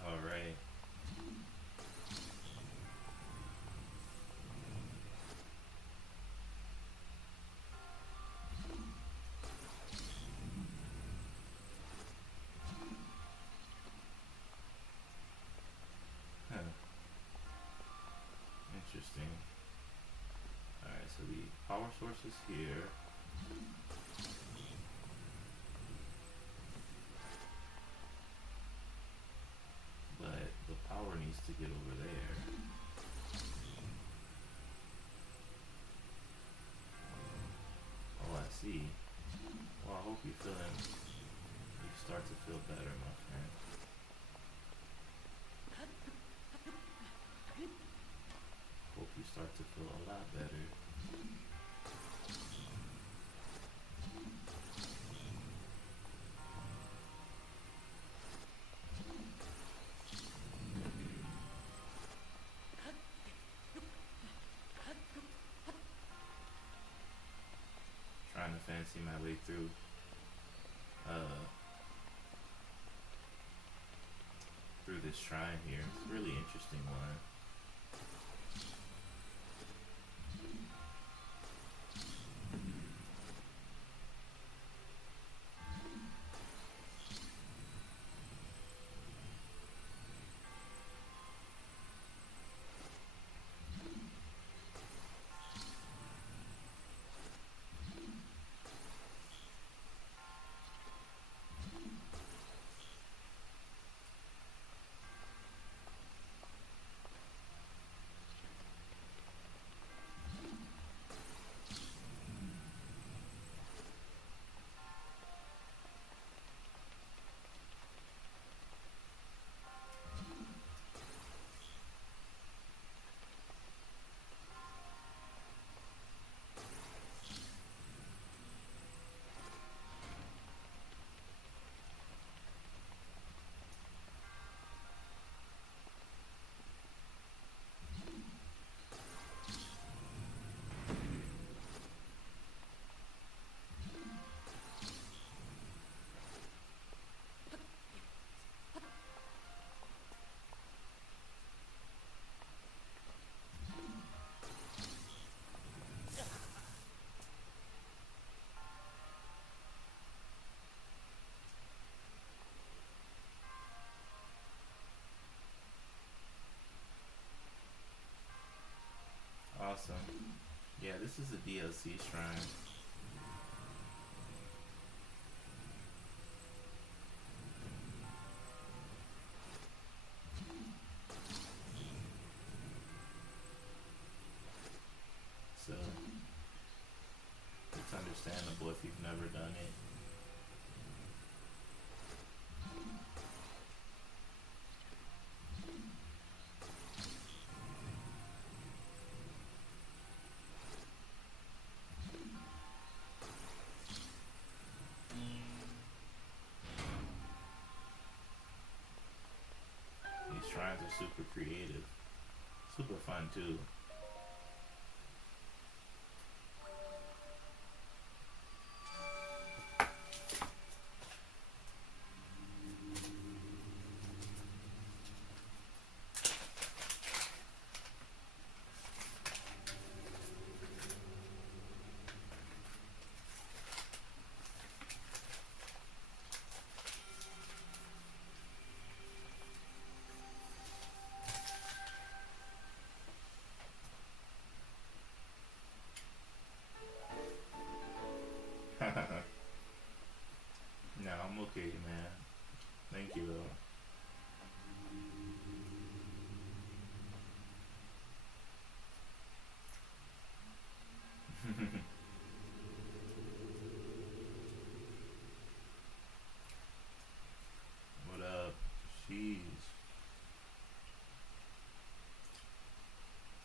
All right. Huh. Interesting. All right. So the power source is here. But the power needs to get over there. Oh, I see. Well, I hope you start to feel better, my friend. Hope you start to feel a lot better. Trying to fancy my way uh, through this shrine here. It's a really interesting one. Awesome. Yeah, this is a DLC shrine. So it's understandable if you've never done it. These shrines are super creative, super fun too. I'm okay, man. Thank you, though. What up? Jeez.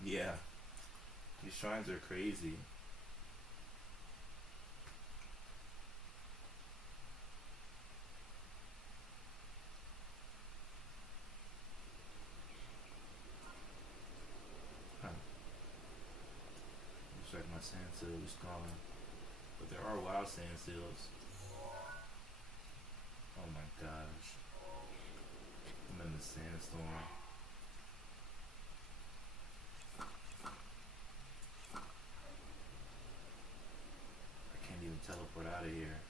Yeah, these shrines are crazy. Huh. Looks like my sand seal is gone. But there are wild sand seals. Oh my gosh. I'm in the sandstorm. I can't even teleport out of here.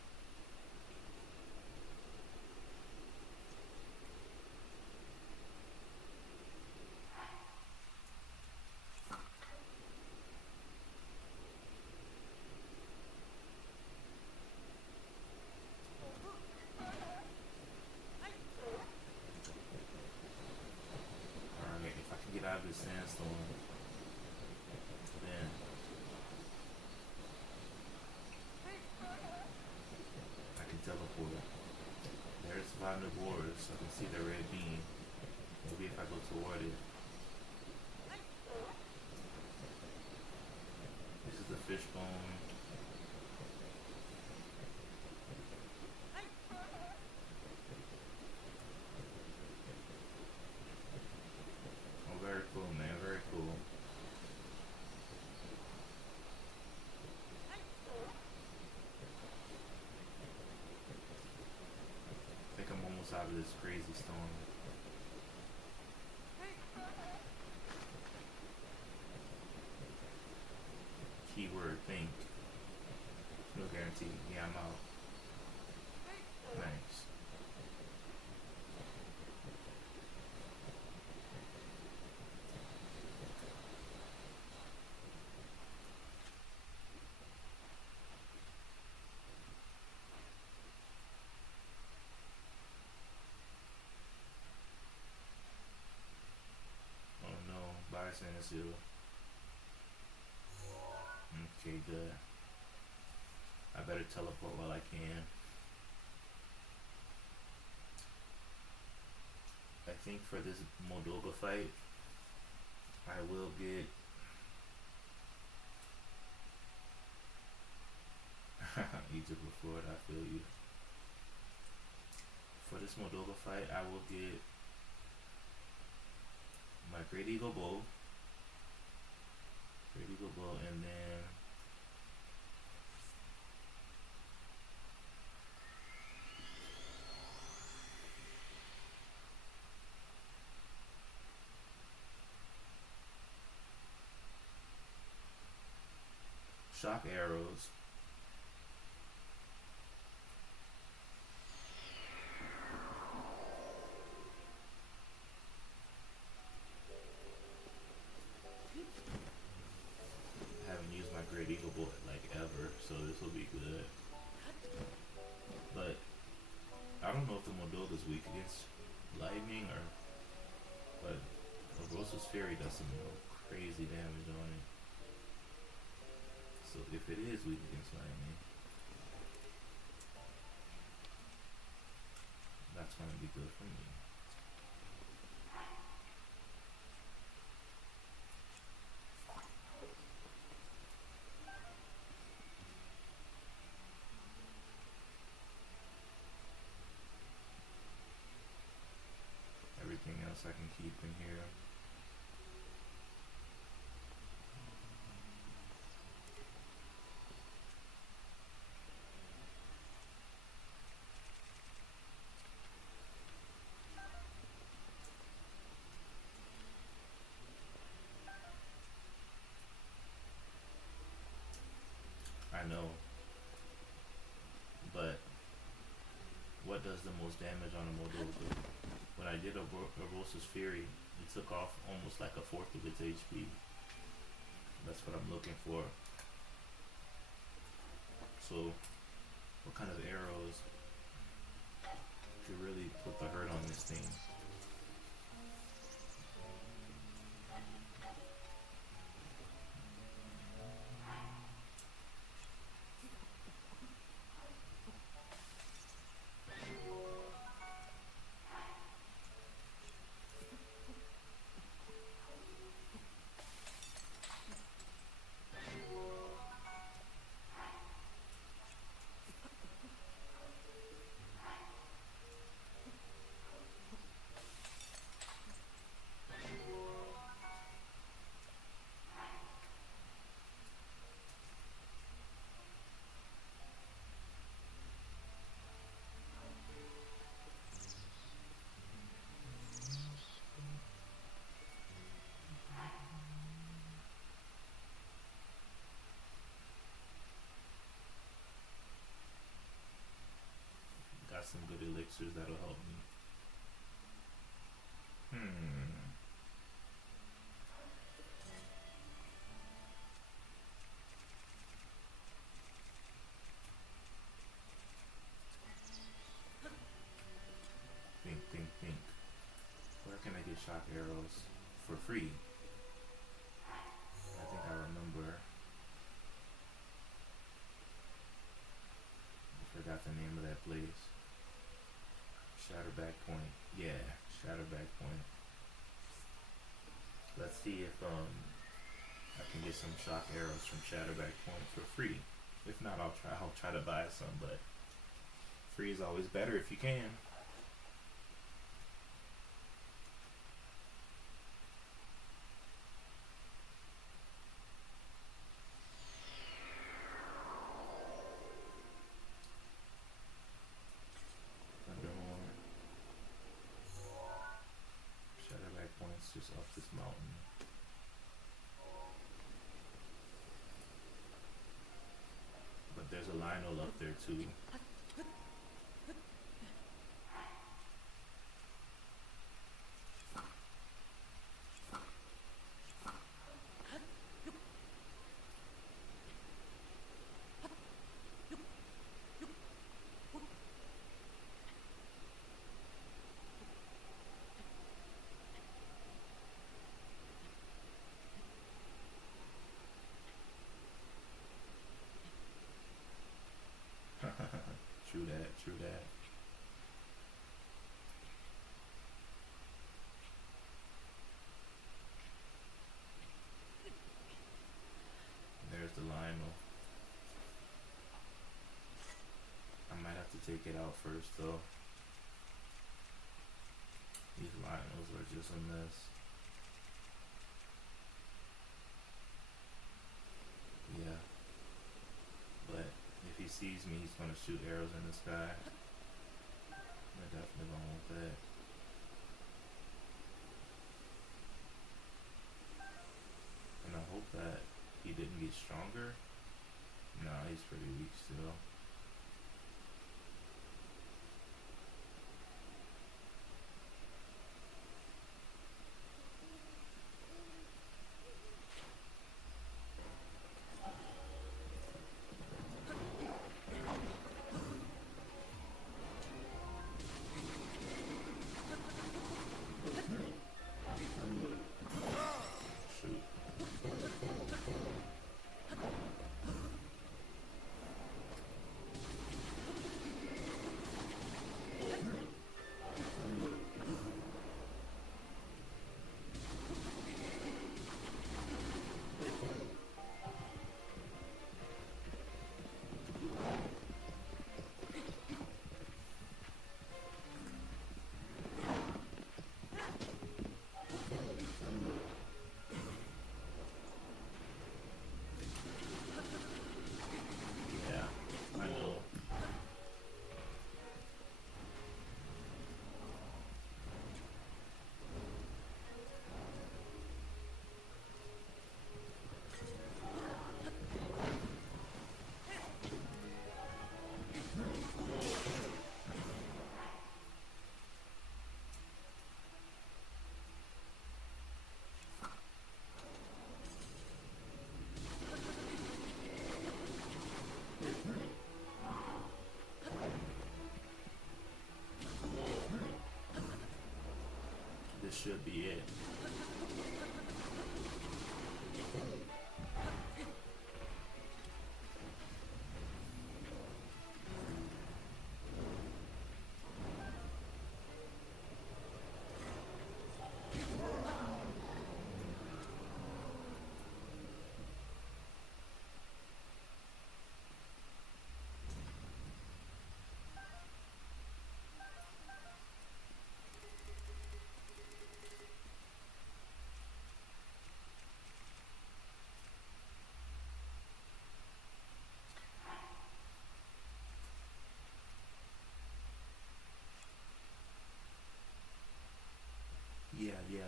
Alright, if I can get out of this sandstorm, then I can teleport. There's Vanda Wars. I can see the red beam. Maybe if I go toward it. This is the fishbone. Oh, very cool, man. Very cool. I think I'm almost out of this crazy storm. Keyword think. No guarantee. Yeah, I'm out. Nice. Oh no, bye Sansu. Okay, good. I better teleport while I can. I think for this Moldova fight, I will get Egypt before it, I feel you. For this Moldova fight, I will get my Great Eagle Bow. Great Eagle Bow, and then shock arrows. I haven't used my Great Eagle Bow like ever, so this will be good. But I don't know if the Moldova's weak against lightning or, but the Rosa's Fury does some crazy damage on it. So if it is weak against lightning, that's gonna be good for me. Everything else I can keep in here. I know, but what does the most damage on a Moldova? When I did a Rosa's Fury, it took off almost like a fourth of its HP. That's what I'm looking for. So, what kind of arrows thing. Got some good elixirs that'll help me. Think. Where can I get shock arrows for free? I think I remember. I forgot the name of that place. Shatterback Point. Yeah, Shatterback Point. Let's see if I can get some shock arrows from Shatterback Point for free. If not, I'll try to buy some, but free is always better if you can. Shatterback Point's just off this mountain. But there's a Lionel up there too. True that. There's the Lionel. I might have to take it out first though. These Lionels are just a mess. Yeah. But if he sees me, he's gonna shoot arrows in the sky. I definitely don't want that. And I hope that he didn't get stronger. Nah, he's pretty weak still. should be it. Yeah.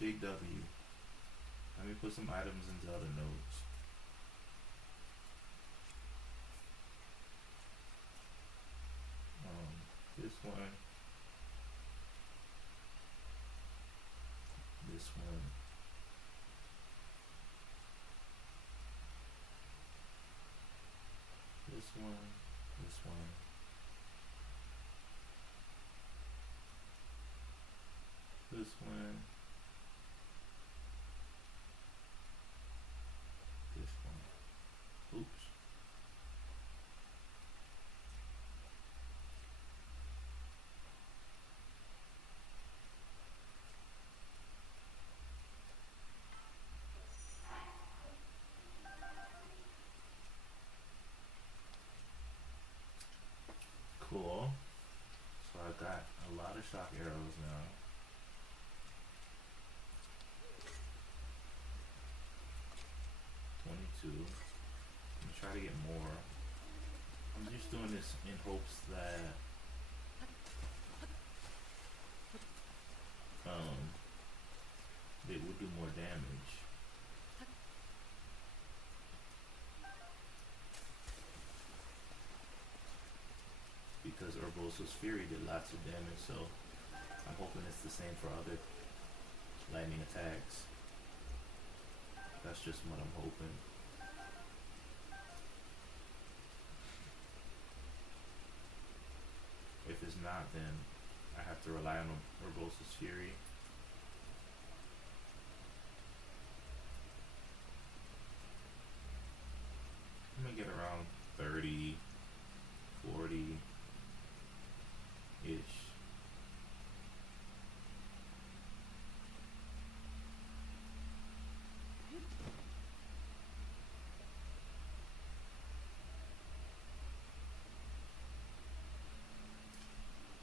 Big W. Let me put some items in Zelda notes. This one. This one. This one. This one. This one. This one. Oops. Cool. So I got a lot of shock arrows now. I'm gonna try to get more. I'm just doing this in hopes that it will do more damage. Because Urbosa's Fury did lots of damage, so I'm hoping it's the same for other lightning attacks. That's just what I'm hoping. If it's not, then I have to rely on Urbosa's Fury. I'm gonna get around 30, 40 ish.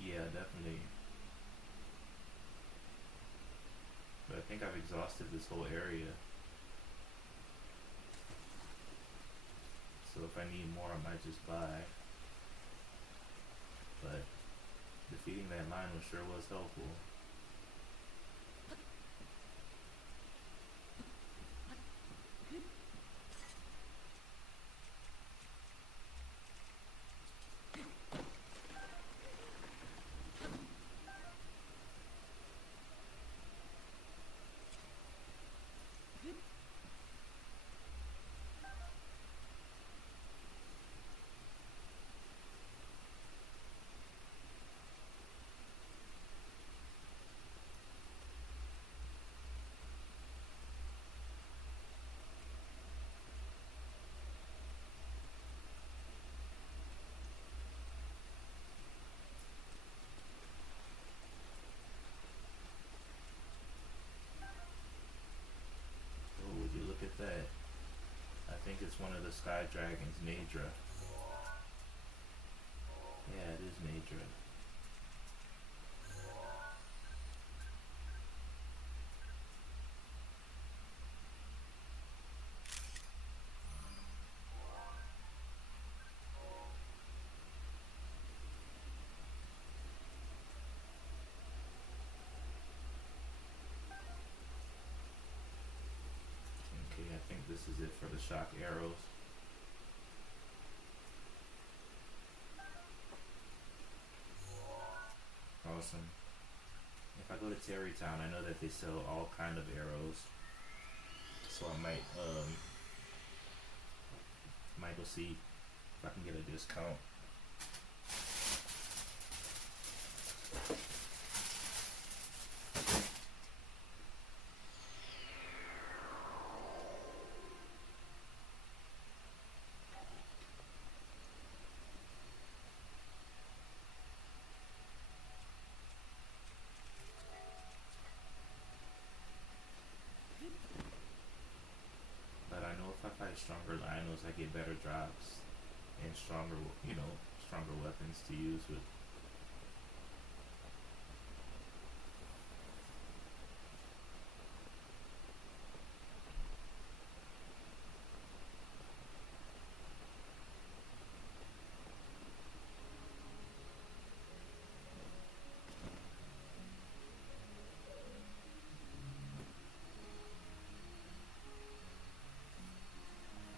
Yeah, definitely. But I think I've exhausted this whole area. So if I need more, I might just buy. But defeating that line sure was helpful. Oh, would you look at that? I think it's one of the Sky Dragons, Nadra. Yeah, it is Nadra. Okay, I think this is it for the shock arrows. Awesome. If I go to Terrytown, I know that they sell all kind of arrows, so I might go see if I can get a discount. stronger Lionels, I get better drops and stronger, stronger weapons to use with.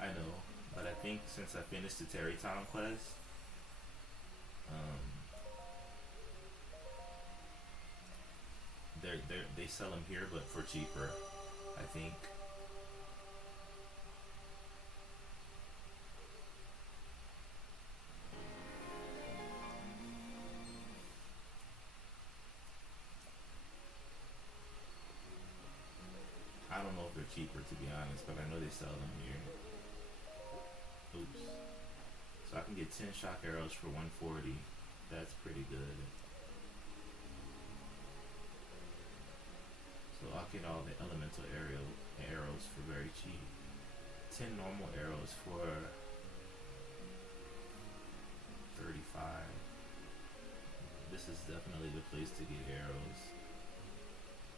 I know, but I think since I finished the Terrytown quest, um, they sell them here, but for cheaper. I think. I don't know if they're cheaper to be honest, but I know they sell them here. Oops. So I can get 10 shock arrows for 140. That's pretty good. So I'll get all the elemental arrows for very cheap. 10 normal arrows for 35. This is definitely the place to get arrows.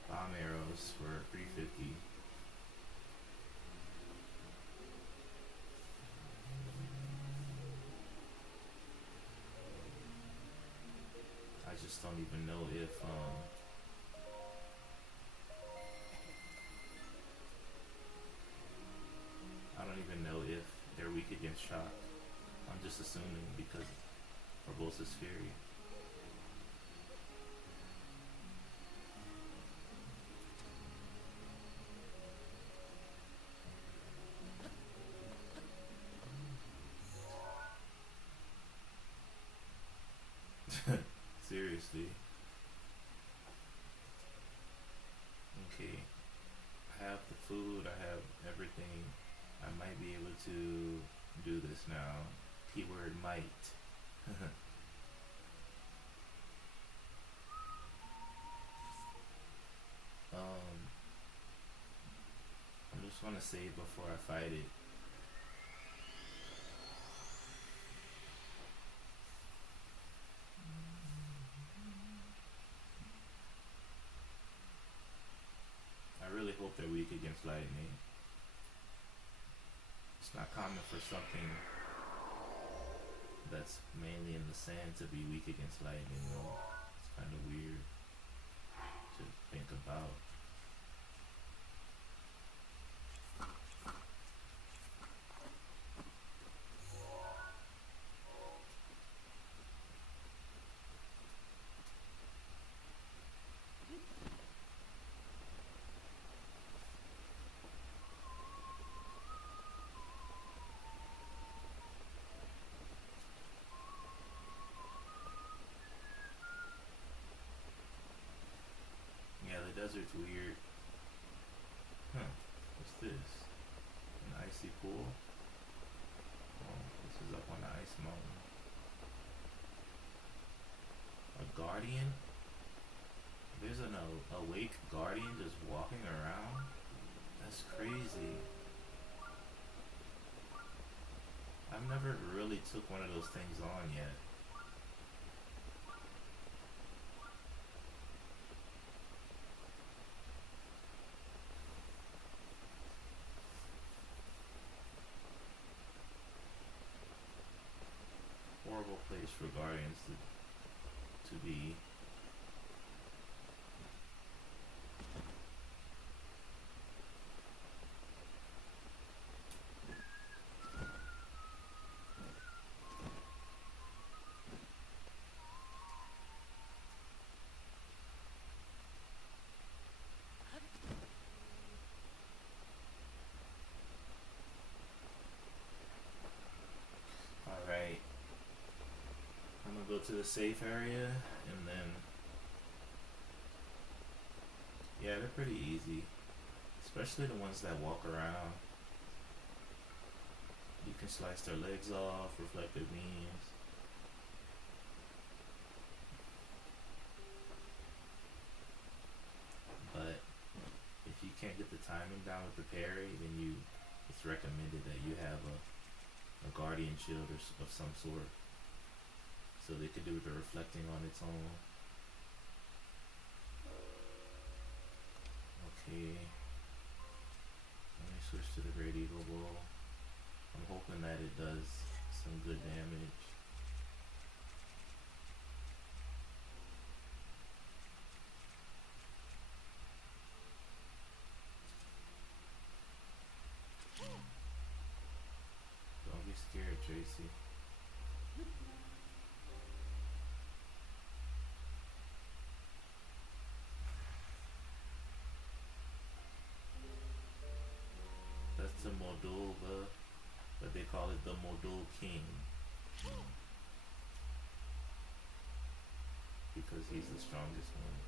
Bomb arrows for 350. I just don't even know if I don't even know if they're weak against shock. I'm just assuming because Urbosa's Fury. Seriously. Okay. I have the food, I have everything. I might be able to do this now. Keyword might. I'm just gonna save before I fight it. I really hope they're weak against lightning. It's not common for something that's mainly in the sand to be weak against lightning though. It's kind of weird to think about. Yeah, the desert's weird. Huh, what's this? An icy pool? Oh, this is up on the ice mountain. A guardian? There's an awake guardian just walking around? That's crazy. I've never really took one of those things on yet. Horrible place for guardians to be. Alright. I'm gonna go to the safe area and then yeah, they're pretty easy. Especially the ones that walk around. You can slice their legs off, reflective beams. But if you can't get the timing down with the parry, then it's it's recommended that you have a guardian shield of some sort, so they could do the reflecting on its own. Okay, let me switch to the Great Eagle Bow. I'm hoping that it does some good damage. Don't be scared, Tracy. That's a Moldova, but they call it the Moldol King because he's the strongest one.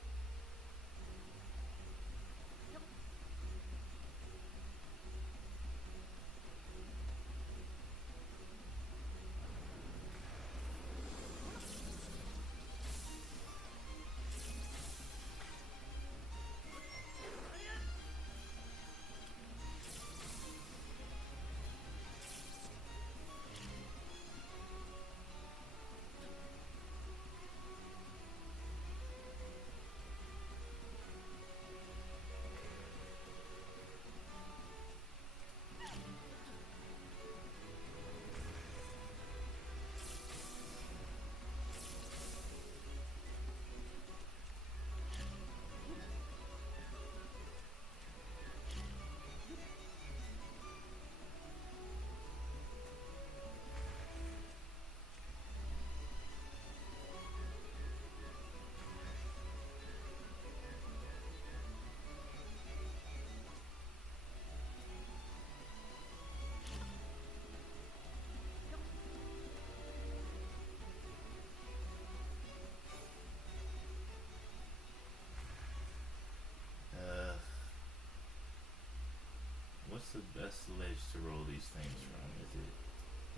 What's the best ledge to roll these things from?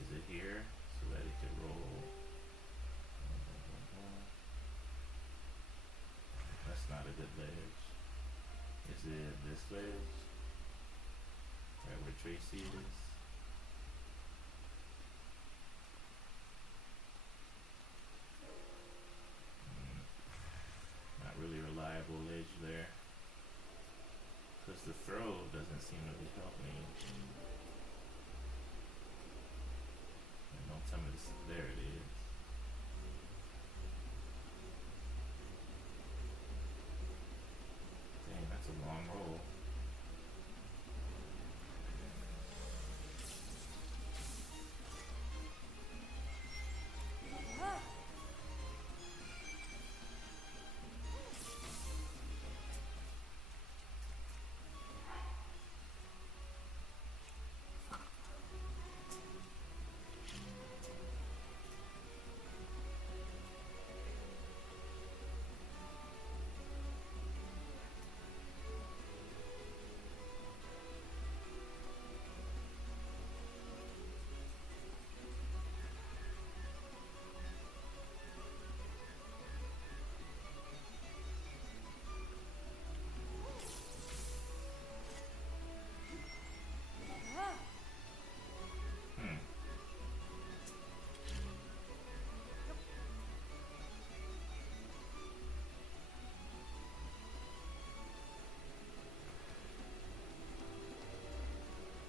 Is it here so that it could roll? That's not a good ledge. Is it this ledge? Right where Tracy is? Not really reliable ledge there. Because the throw doesn't seem to be helping. And don't tell me this. There it is. Dang, that's a long roll.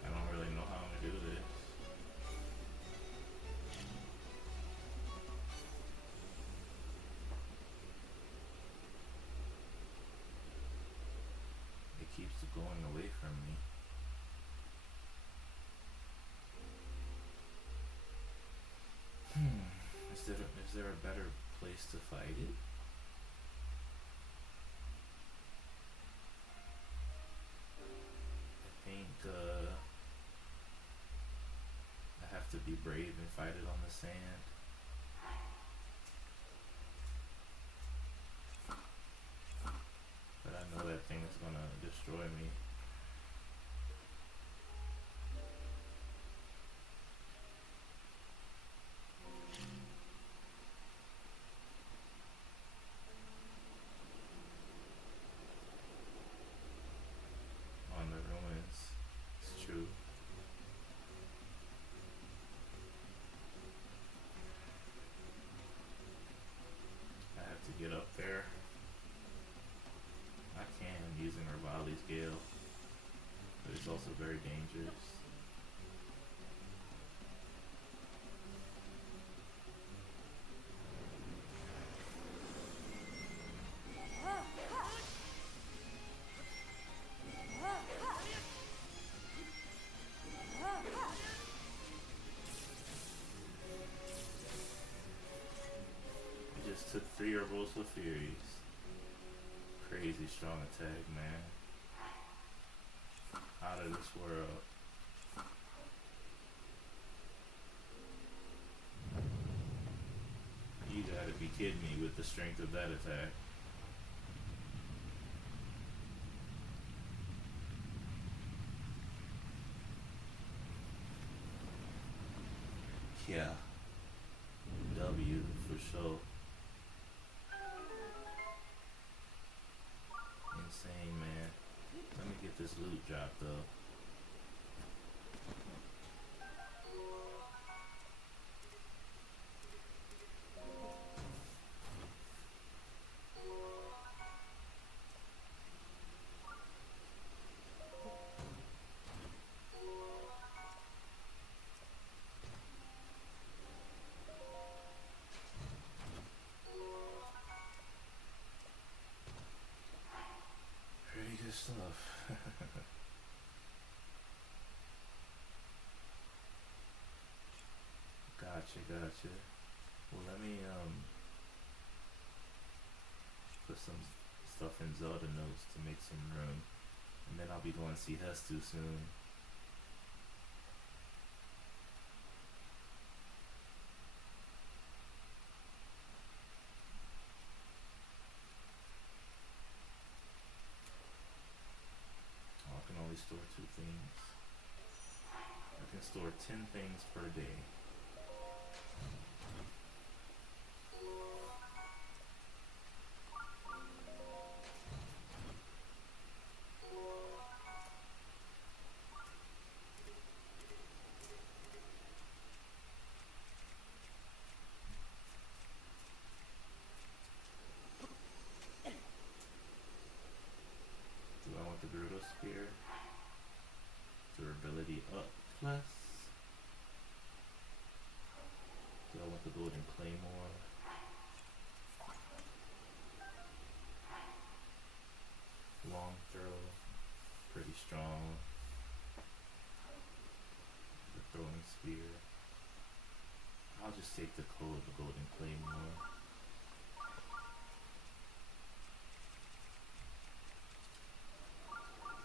I don't really know how I'm gonna do this. It keeps going away from me. Is there a better place to fight it? I think I have to be brave and fight it on the sand. But I know that thing is gonna destroy me. On the ruins. It's true. get up there. I can using Rivali's Gale, but it's also very dangerous. It just took 3 Urbosa Furies. Crazy strong attack, man. Out of this world. You gotta be kidding me with the strength of that attack. Yeah. W for sure. Insane, man. Let me get this loot drop though. Pretty good stuff. Gotcha. Well, let me put some stuff in Zelda notes to make some room, and then I'll be going to see Hestu soon. Oh, I can only store 2 things. I can store 10 things per day. Do I want the Brutal Spear? Durability up plus. Do I want the Golden Claymore? Long throw, pretty strong. The throwing spear. I'll just take the Golden Claymore.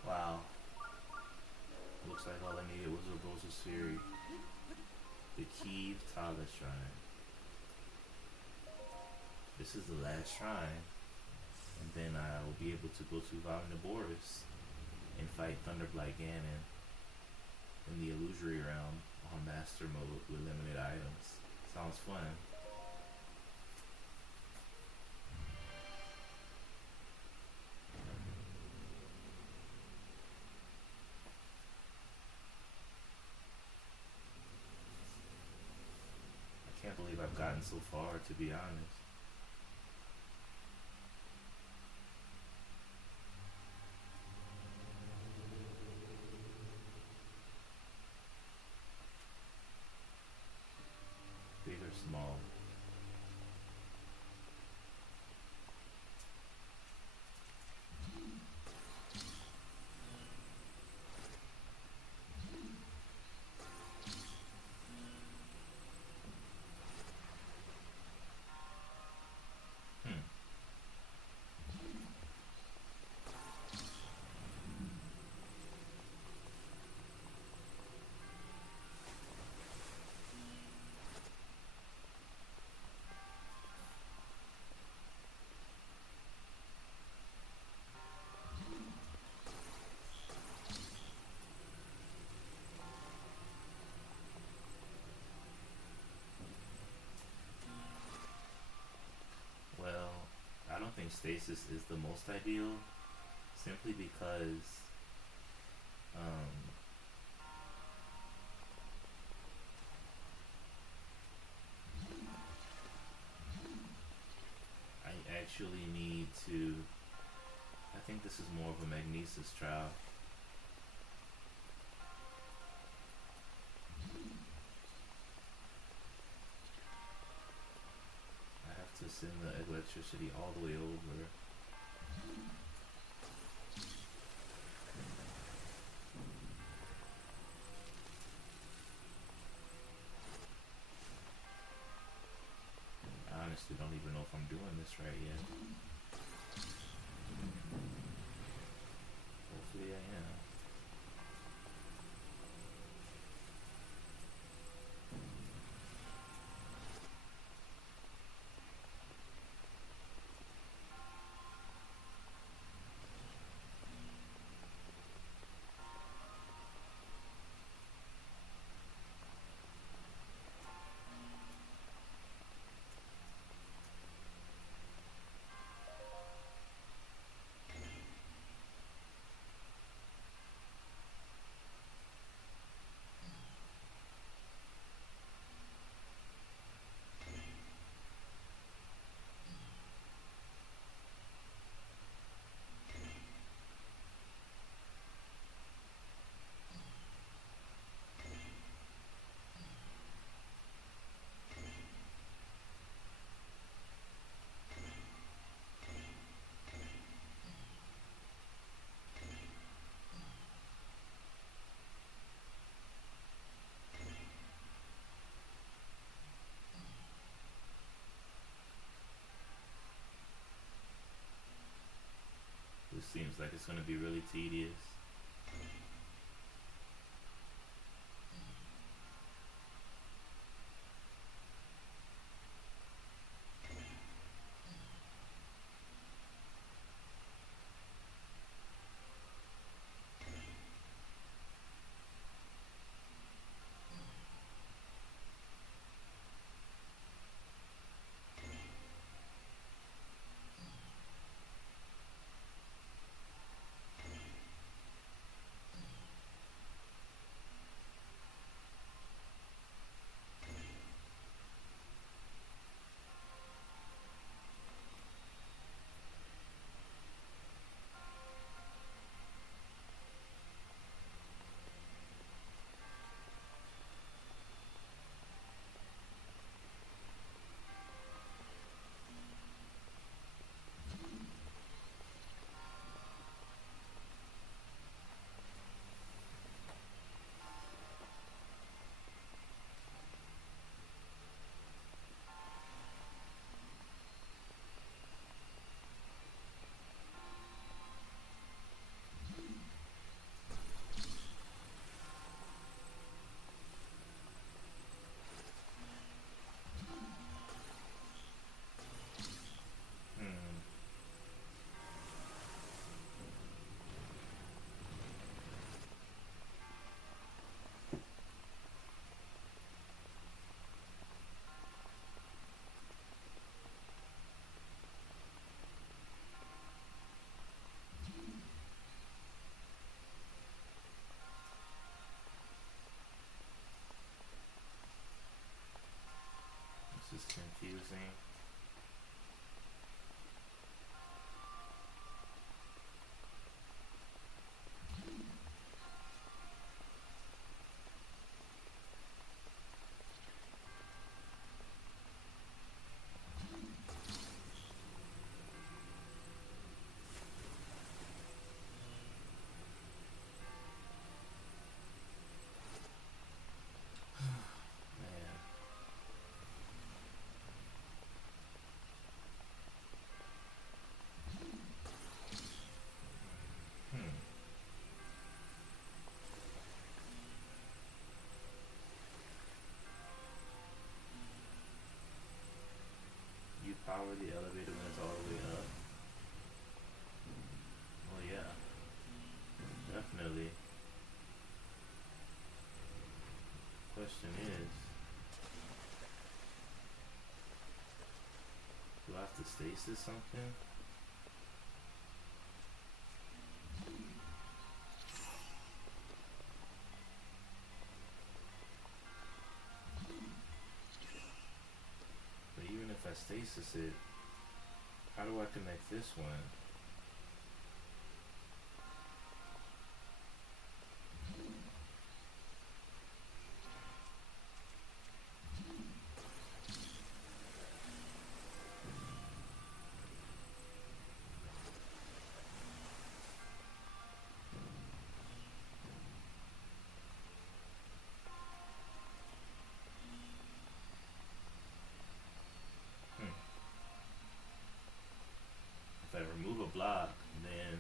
Wow. Looks like all I needed was a Urbosa's Fury. The Kiev Tala Shrine. This is the last shrine. And then I will be able to go to Valniboris and fight Thunderblight Ganon in the Illusory Realm on Master Mode with limited items. Sounds fun. I can't believe I've gotten so far, to be honest. Big or small? Think stasis is the most ideal, simply because I actually need to. I think this is more of a magnesis trial. I have to send the electricity all the way over. I honestly don't even know if I'm doing this right yet. Hopefully I am. This seems like it's going to be really tedious. Hmm. This is confusing. Man. Hmm. You power the elevator when it's all the way up. Oh yeah, definitely. Question is, do I have to stasis something? But even if I stasis it, how do do I connect this one? Hmm. If I remove a block, then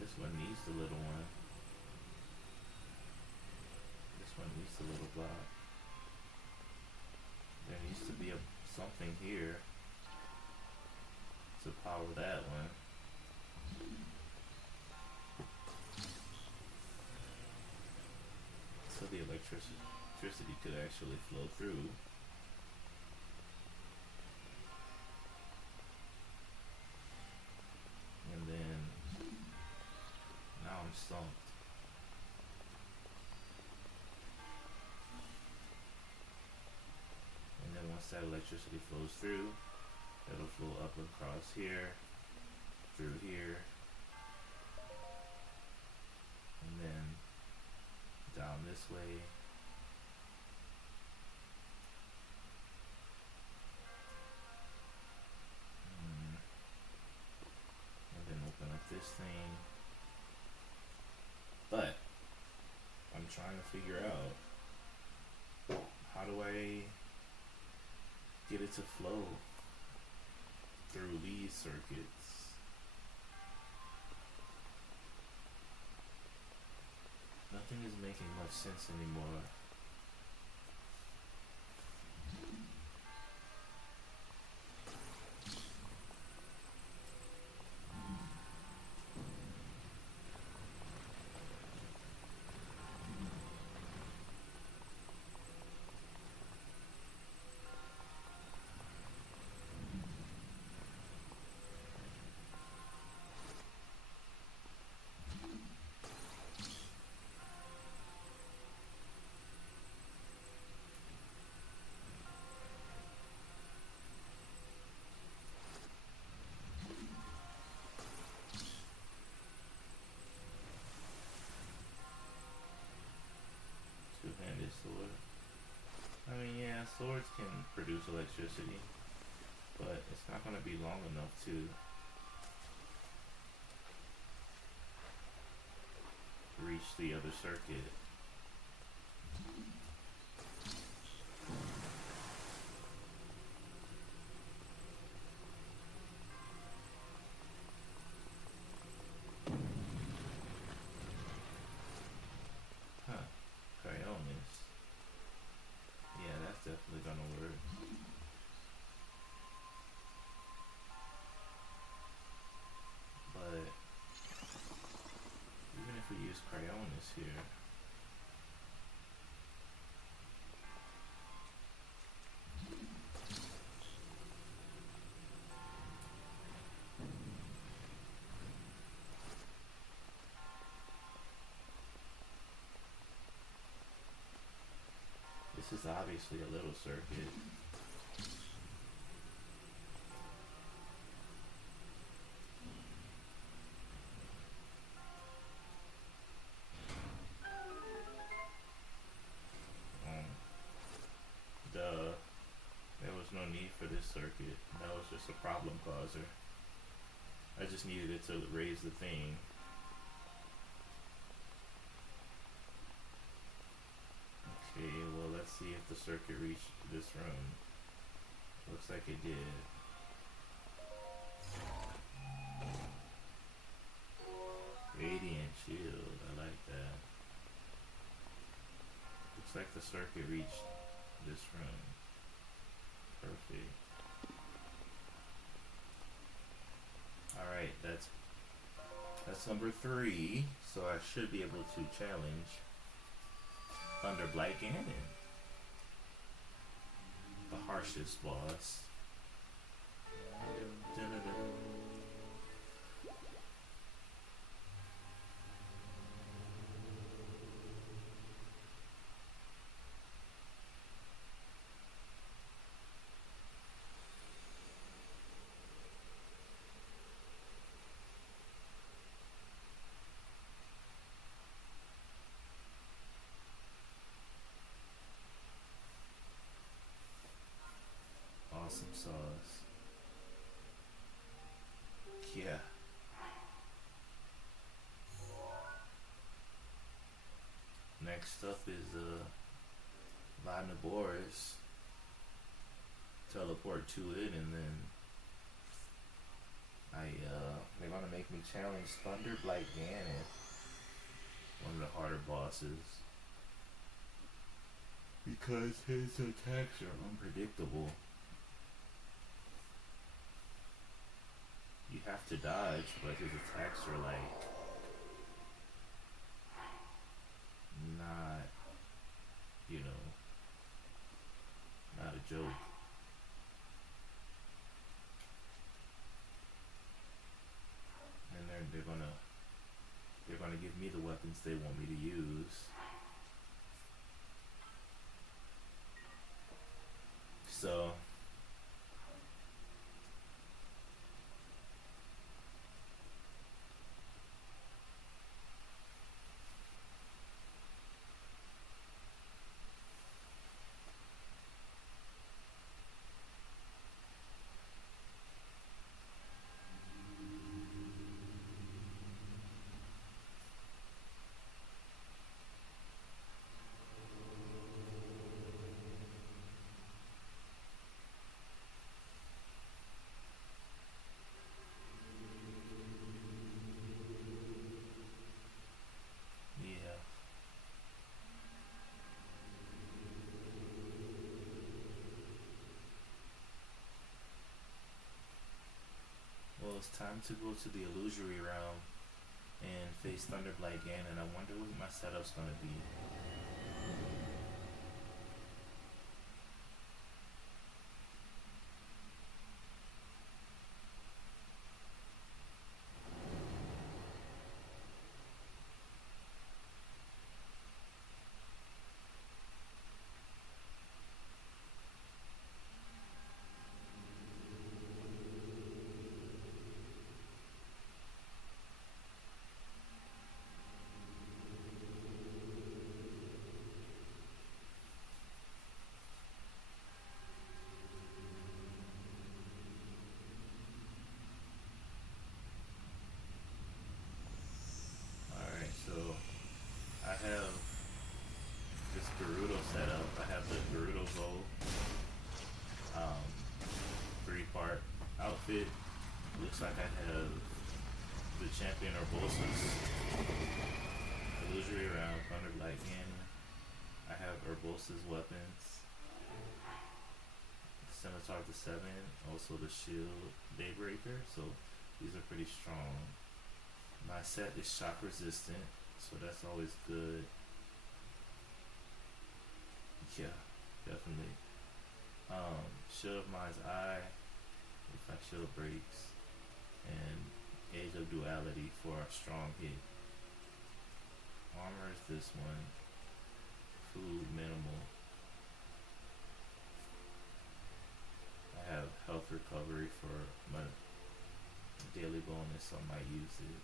this one needs the little one. This one needs the little block. There needs to be something here to power that one. So the electricity could actually flow through. And then now I'm stumped. And then once that electricity flows through, it'll flow up across here, through here, and then down this way. And then open up this thing. But I'm trying to figure out, how do I get it to flow through these circuits? Nothing is making much sense anymore. Two-handed sword. I mean, yeah, swords can produce electricity, but it's not going to be long enough to reach the other circuit. Huh. Cryonis. Yeah, that's definitely gonna work. But even if we use Cryonis here, this is obviously a little circuit. Duh. There was no need for this circuit. That was just a problem causer. I just needed it to raise the thing. Okay, well let's see if the circuit reached this room. Looks like it did. Radiant shield. I like that. Looks like the circuit reached this room. Perfect. Alright, that's number 3. So I should be able to challenge Thunder Blight Ganon, the harshest boss. Awesome sauce. Yeah. Next up is Boris. Teleport to it, and then they're gonna make me challenge Thunder Blight Ganon, one of the harder bosses, because his attacks are unpredictable. You have to dodge, but his attacks are like not, not a joke. And they're gonna give me the weapons they want me to use. So yeah. Well, it's time to go to the illusory realm and face Thunder Blight Ganon. I wonder what my setup's gonna be. Alright, so I have this Gerudo setup. I have the Gerudo bow, 3-part outfit. Looks like I have the champion Urbosa's illusory around Thunder Blight Ganon. I have Urbosa's weapons, Scimitar to 7, also the shield Daybreaker, so these are pretty strong. My set is shock resistant, so that's always good. Yeah, definitely. Shield of Mind's Eye, if my shield breaks, and Age of Duality for a strong hit. Armor is this one. Food minimal. I have health recovery for my daily bonus, so I might use it.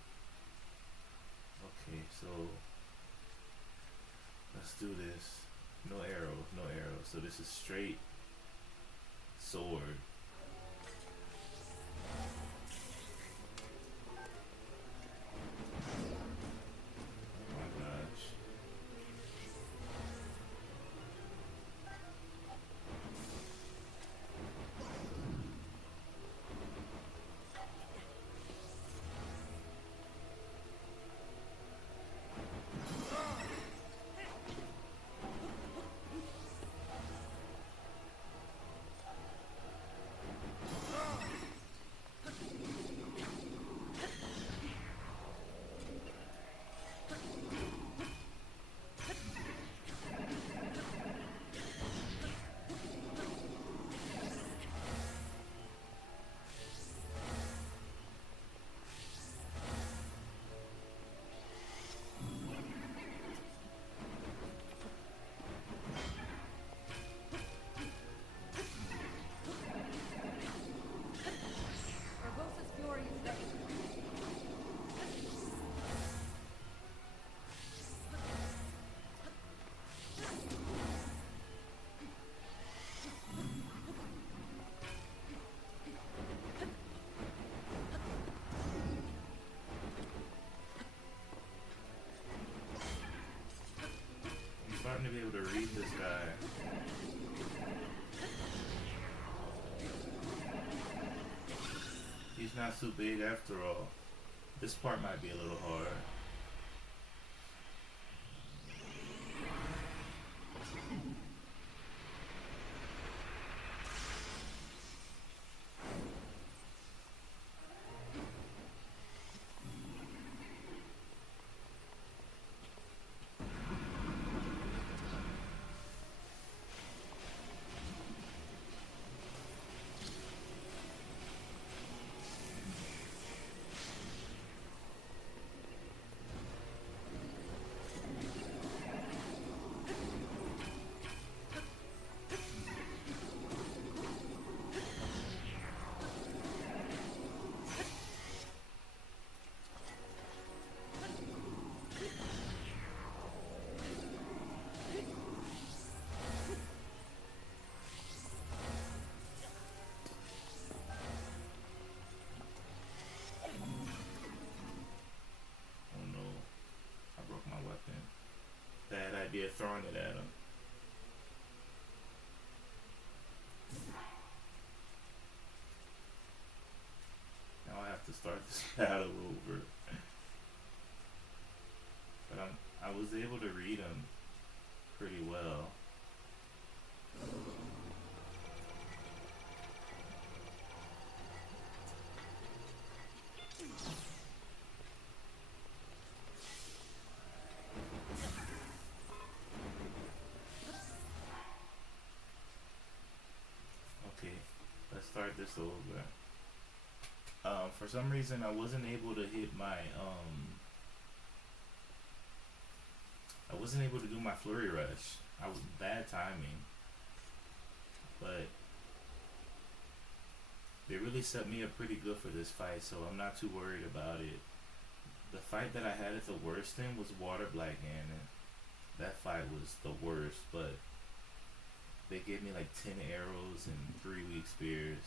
Okay, so let's do this. No arrows, no arrows. So this is straight sword. Oh my gosh. able to read this guy. He's not too big after all. This part might be a little hard. Oh no, I broke my weapon. Bad idea throwing it at him. Now I have to start this battle over. But I was able to read him pretty well. Okay, let's start this over. For some reason I wasn't able to hit my I wasn't able to do my flurry rush. I was bad timing. But they really set me up pretty good for this fight, so I'm not too worried about it. The fight that I had at the worst in was Water Black Ganon. That fight was the worst, but they gave me like 10 arrows and 3 weak spears.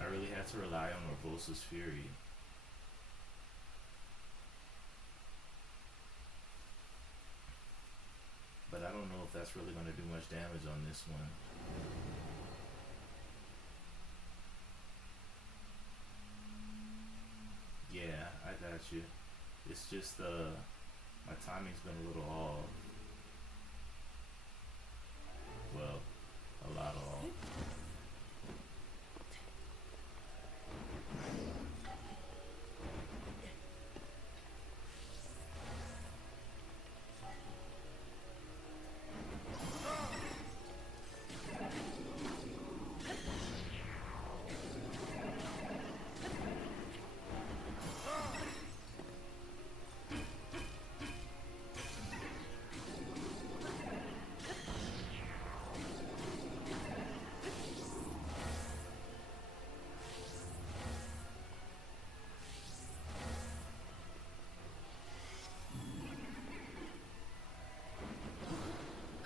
I really had to rely on Urbosa's Fury. But I don't know if that's really going to do much damage on this one. Yeah, I got you. It's just my timing's been a little off. Well, a lot off.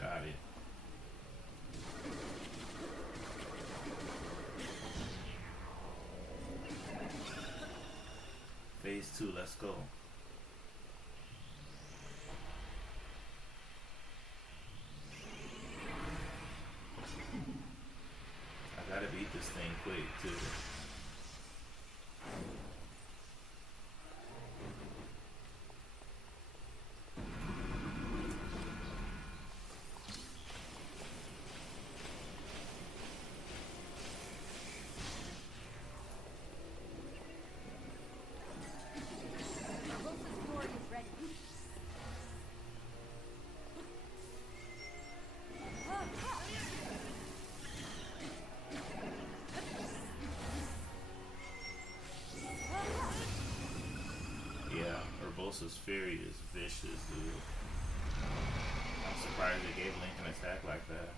Got it. Phase 2, let's go. I gotta beat this thing quick too. Rosa's sword is ready. Yeah, Urbosa's Fury is vicious, dude. I'm surprised they gave Link an attack like that.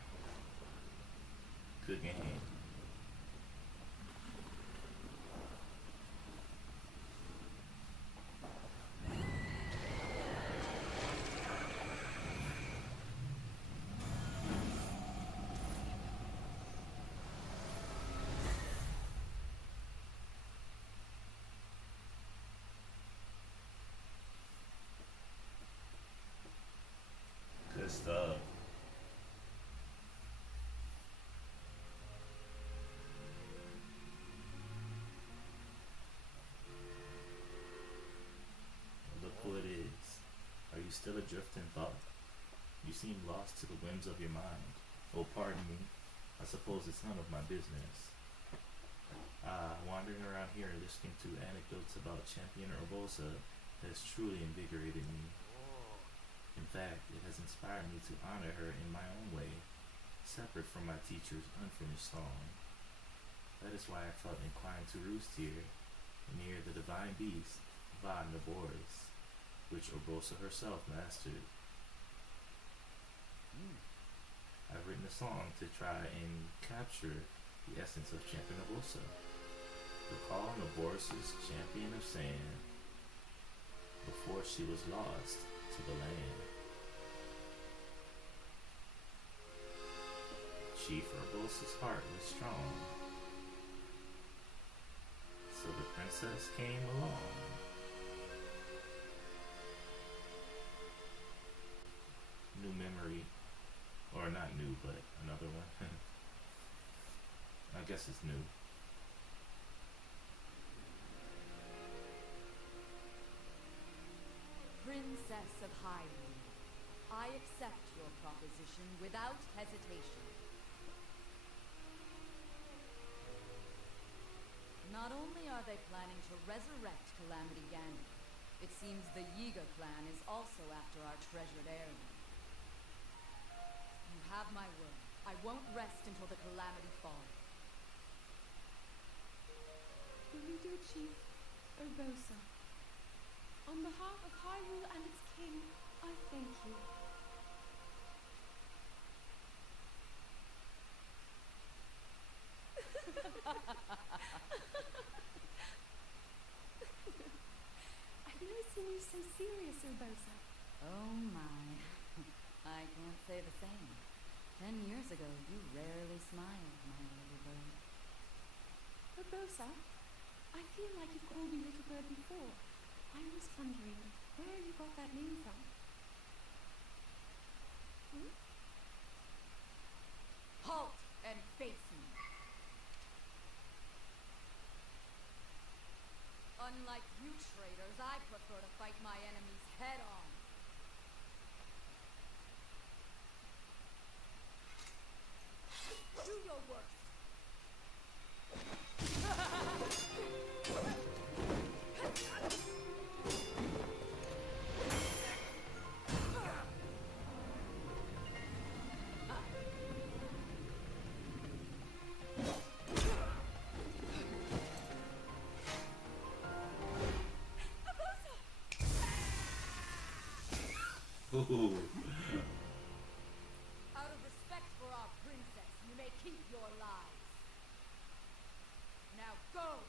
Good game. adrift in thought? You seem lost to the whims of your mind. Oh, pardon me. I suppose it's none of my business. Wandering around here listening to anecdotes about Champion Urbosa has truly invigorated me. In fact, it has inspired me to honor her in my own way, separate from my teacher's unfinished song. That is why I felt inclined to roost here, near the divine beast, Va Naboris, which Urbosa herself mastered. I've written a song to try and capture the essence of Champion Urbosa. Recall Naboris' champion of sand before she was lost to the land. Chief Urbosa's heart was strong, so the princess came along. New memory, or not new, but another one. I guess it's new. Princess of Hyrule, I accept your proposition without hesitation. Not only are they planning to resurrect Calamity Ganon, it seems the Yiga clan is also after our treasured heirloom. You have my word. I won't rest until the Calamity falls. Gerudo Chief Urbosa, on behalf of Hyrule and its king, I thank you. I've never seen you so serious, Urbosa. Oh my. I can't say the same. 10 years ago, you rarely smiled, my little bird. Urbosa, I feel like you've called me Little Bird before. I was wondering where you got that name from. Halt and face me. Unlike you traitors, I prefer to fight my enemies head on. Do your worst. Ooh. Out of respect for our princess, you may keep your lives. Now go!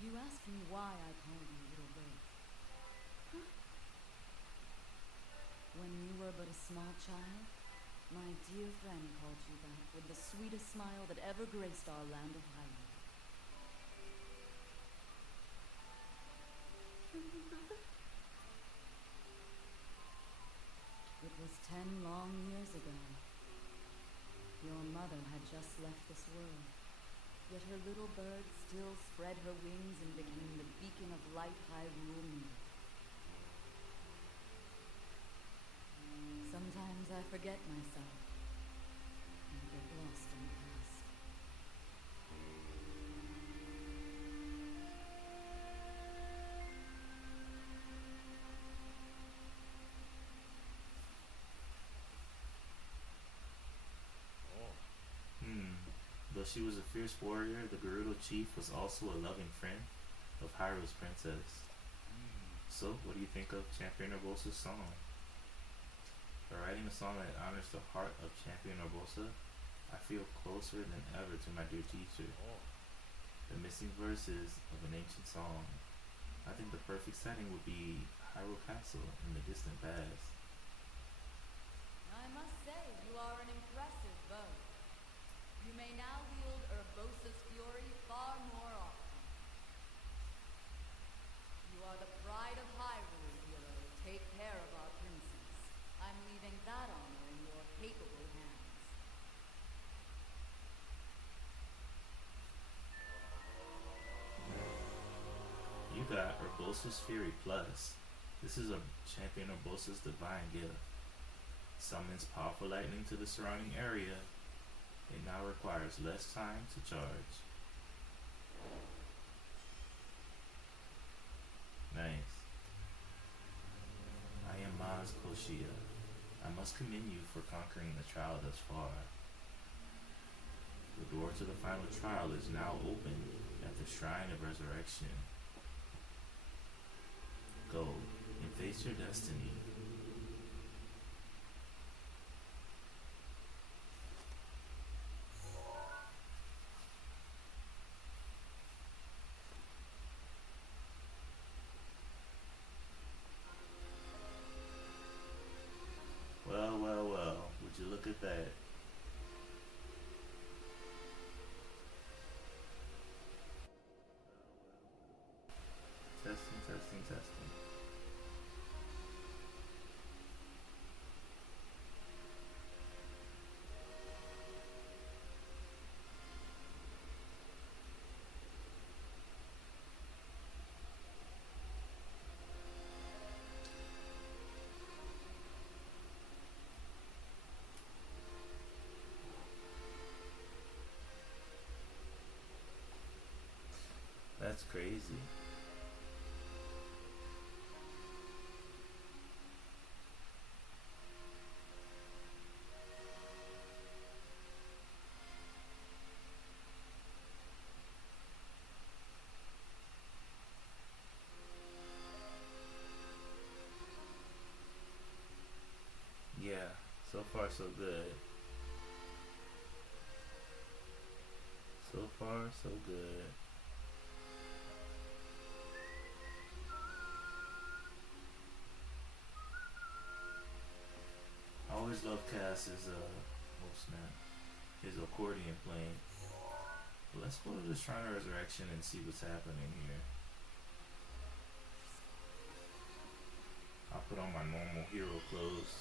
You ask me why I call you Little Bird. When you were but a small child, my dear friend called you that with the sweetest smile that ever graced our land of Hyrule. Your mother? It was 10 long years ago. Your mother had just left this world, yet her little bird still spread her wings and became the beacon of light Hyrule needed. Sometimes I forget myself and get lost in the past. Though she was a fierce warrior, the Gerudo chief was also a loving friend of Hyrule's princess. So, what do you think of Champion Urbosa's song? By writing a song that honors the heart of Champion Urbosa, I feel closer than ever to my dear teacher. The missing verses of an ancient song. I think the perfect setting would be Hyrule Castle in the distant past. I must say, you are an impressive bow. You may now wield Urbosa's fury far more often. You are the pride of Hyrule, hero. Take care of our princess. I'm leaving that honor in your capable hands. Urbosa's Fury Plus. This is a Champion Urbosa's Divine Gift. Summons powerful lightning to the surrounding area. It now requires less time to charge. Nice. I am Maz Koshia. I must commend you for conquering the trial thus far. The door to the final trial is now open at the Shrine of Resurrection. Go and face your destiny. Well, well, well. Would you look at that? Testing, testing, testing. That's crazy. Yeah, so far so good. So far so good. I always love Cass's oh snap, his accordion playing. But let's go to the Shrine of Resurrection and see what's happening here. I'll put on my normal hero clothes.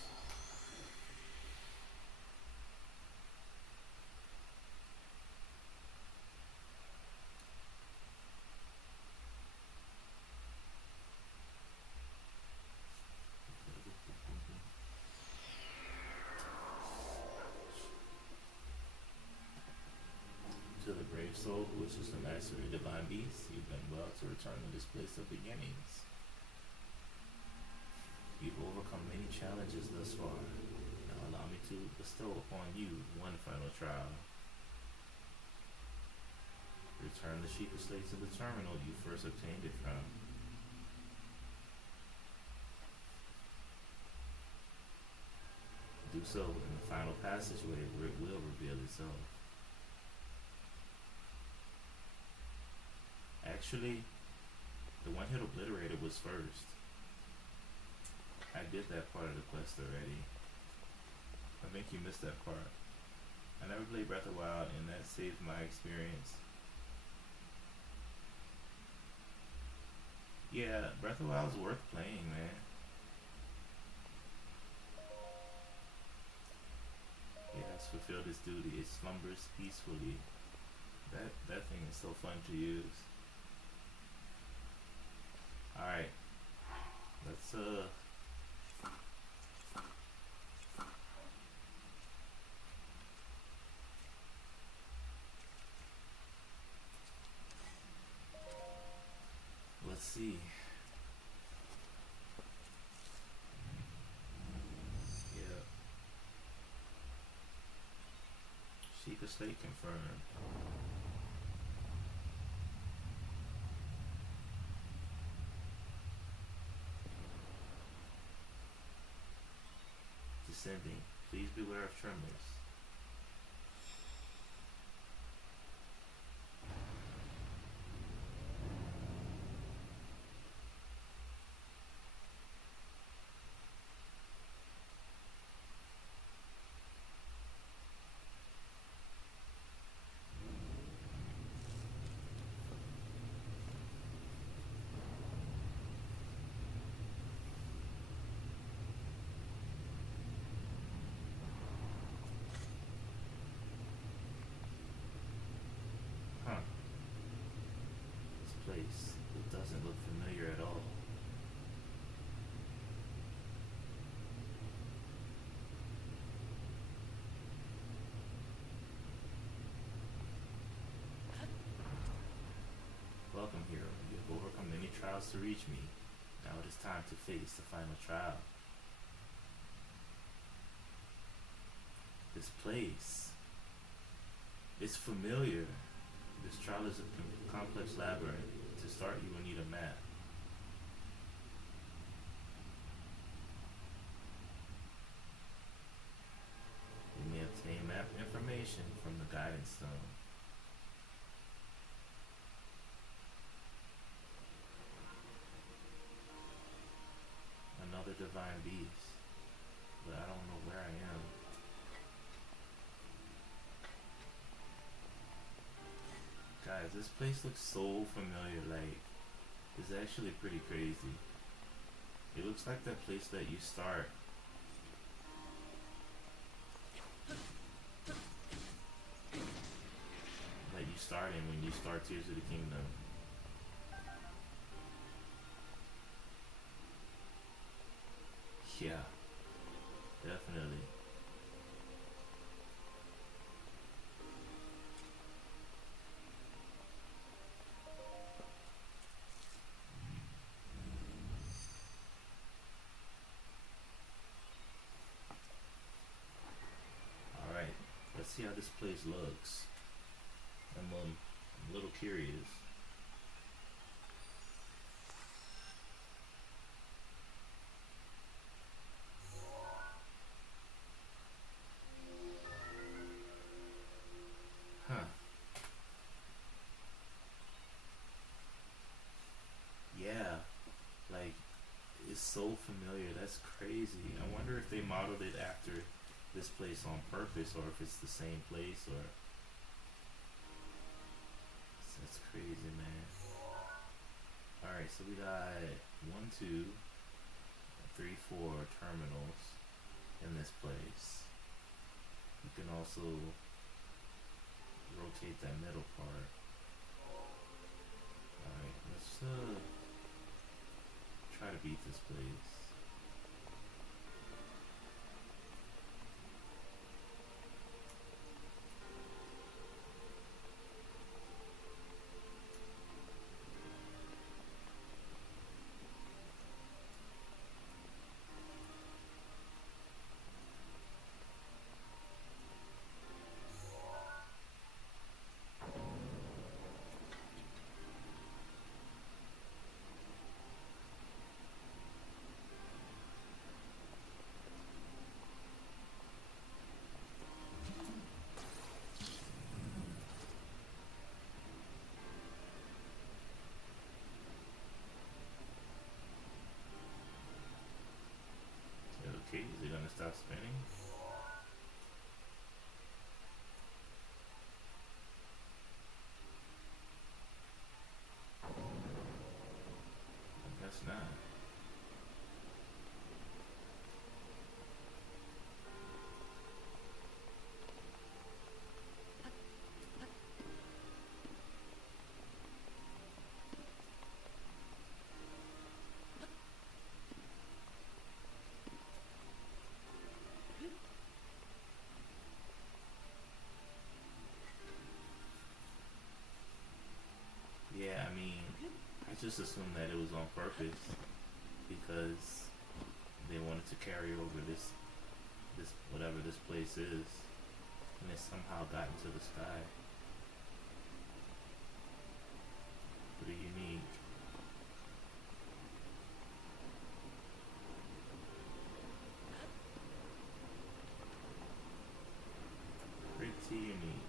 To the brave soul, which is the master of divine beasts, you've been well to return to this place of beginnings. You've overcome many challenges thus far. Now allow me to bestow upon you one final trial. Return the Sheikah Slate to the terminal you first obtained it from. Do so in the final passageway where it will reveal itself. Actually, the one-hit obliterator was first. I did that part of the quest already. I think you missed that part. I never played Breath of the Wild, and that saved my experience. Yeah, Breath of the Wild is worth playing, man. It has fulfilled its duty. It slumbers peacefully. That thing is so fun to use. Alright. Let's see. Yeah. Sheikah Slate confirmed. Descending. Please beware of tremors. clouds to reach me. Now it is time to face the final trial. This place. It's familiar. This trial is a complex labyrinth. To start, you will need a map. You may obtain map information from the guidance stone. Another divine beast, but I don't know where I am. Guys, this place looks so familiar, like, it's actually pretty crazy. It looks like that place that you start. That you start in when you start Tears of the Kingdom. Yeah, definitely. Alright, let's see how this place looks. I'm a little curious. Huh. Yeah, like, it's so familiar. That's crazy. I wonder if they modeled it after this place on purpose, or if it's the same place, or that's crazy, man. Alright, so we got 1, 2, 3, 4 terminals in this place. You can also rotate that middle part. Alright, let's try to beat this place. Okay, is it gonna stop spinning? I guess not. Yeah, I mean, I just assumed that it was on purpose because they wanted to carry over this whatever this place is, and it somehow got into the sky. Pretty unique. Pretty unique.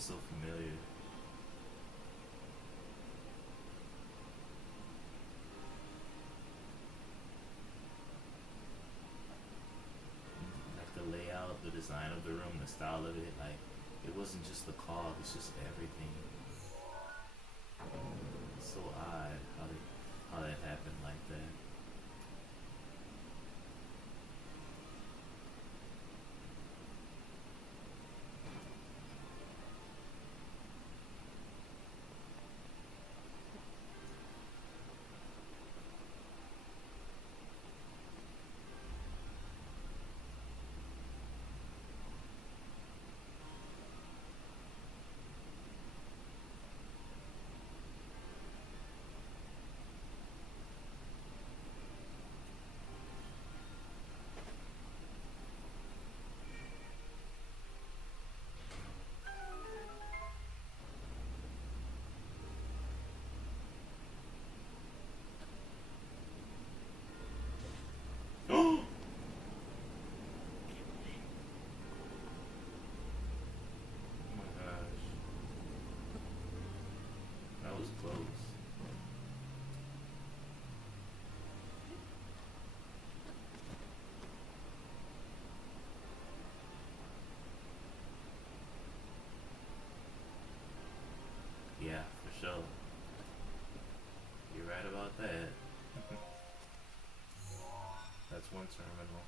seems so familiar. Like the layout, the design of the room, the style of it, like it wasn't just the cloth, it's just everything. It's so odd how that happened like that. Oh my gosh, that was close. Yeah, for sure. You're right about that. That's one terminal.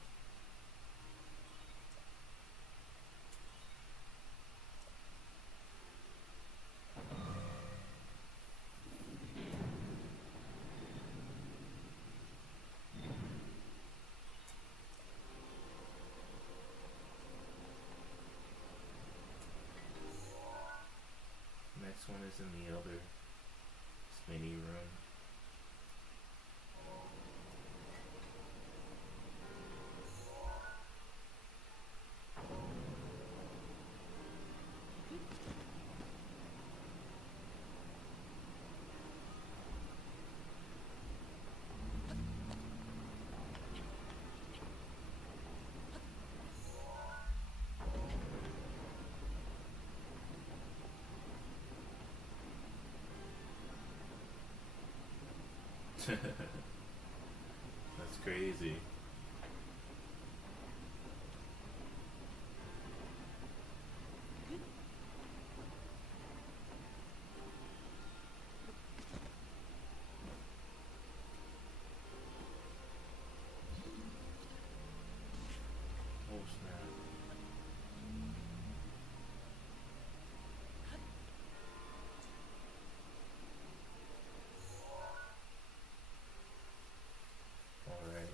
Next one is in the other spinny room. That's crazy. Oh snap. Alright.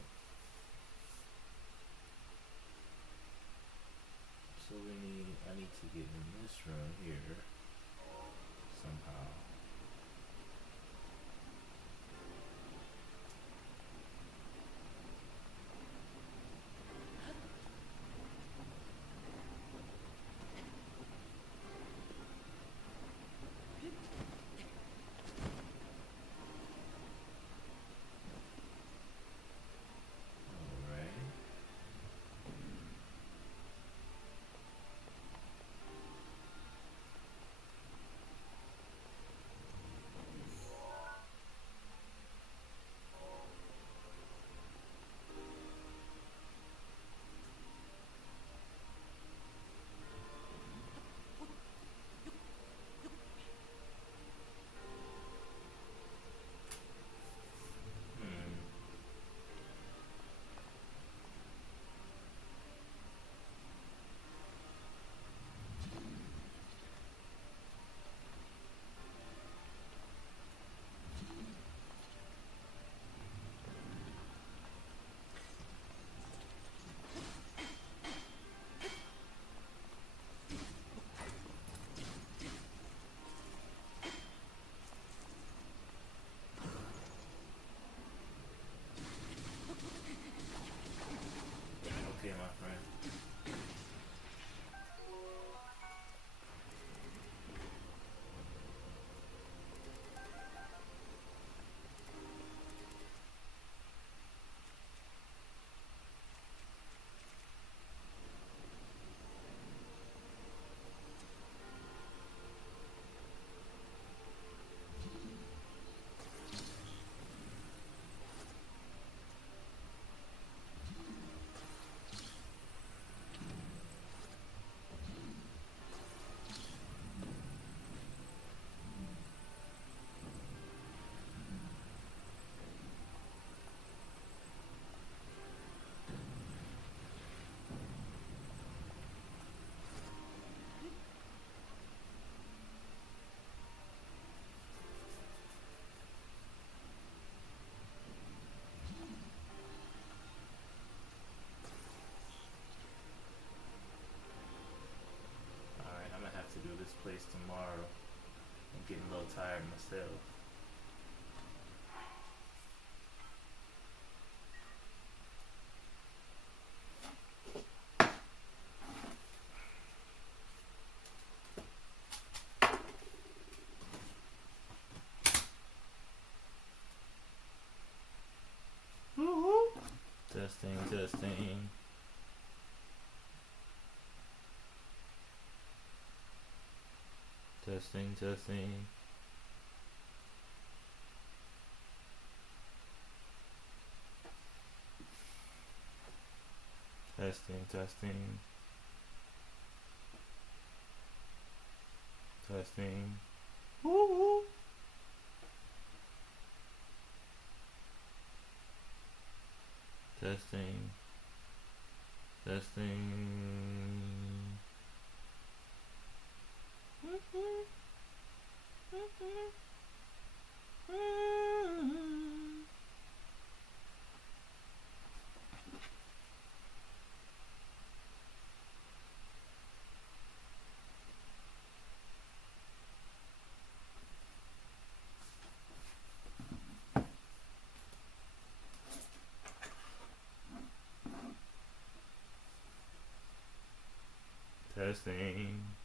Testing, testing. Testing, testing. Testing, testing. Testing. Woo-hoo. Testing. Testing. Testing.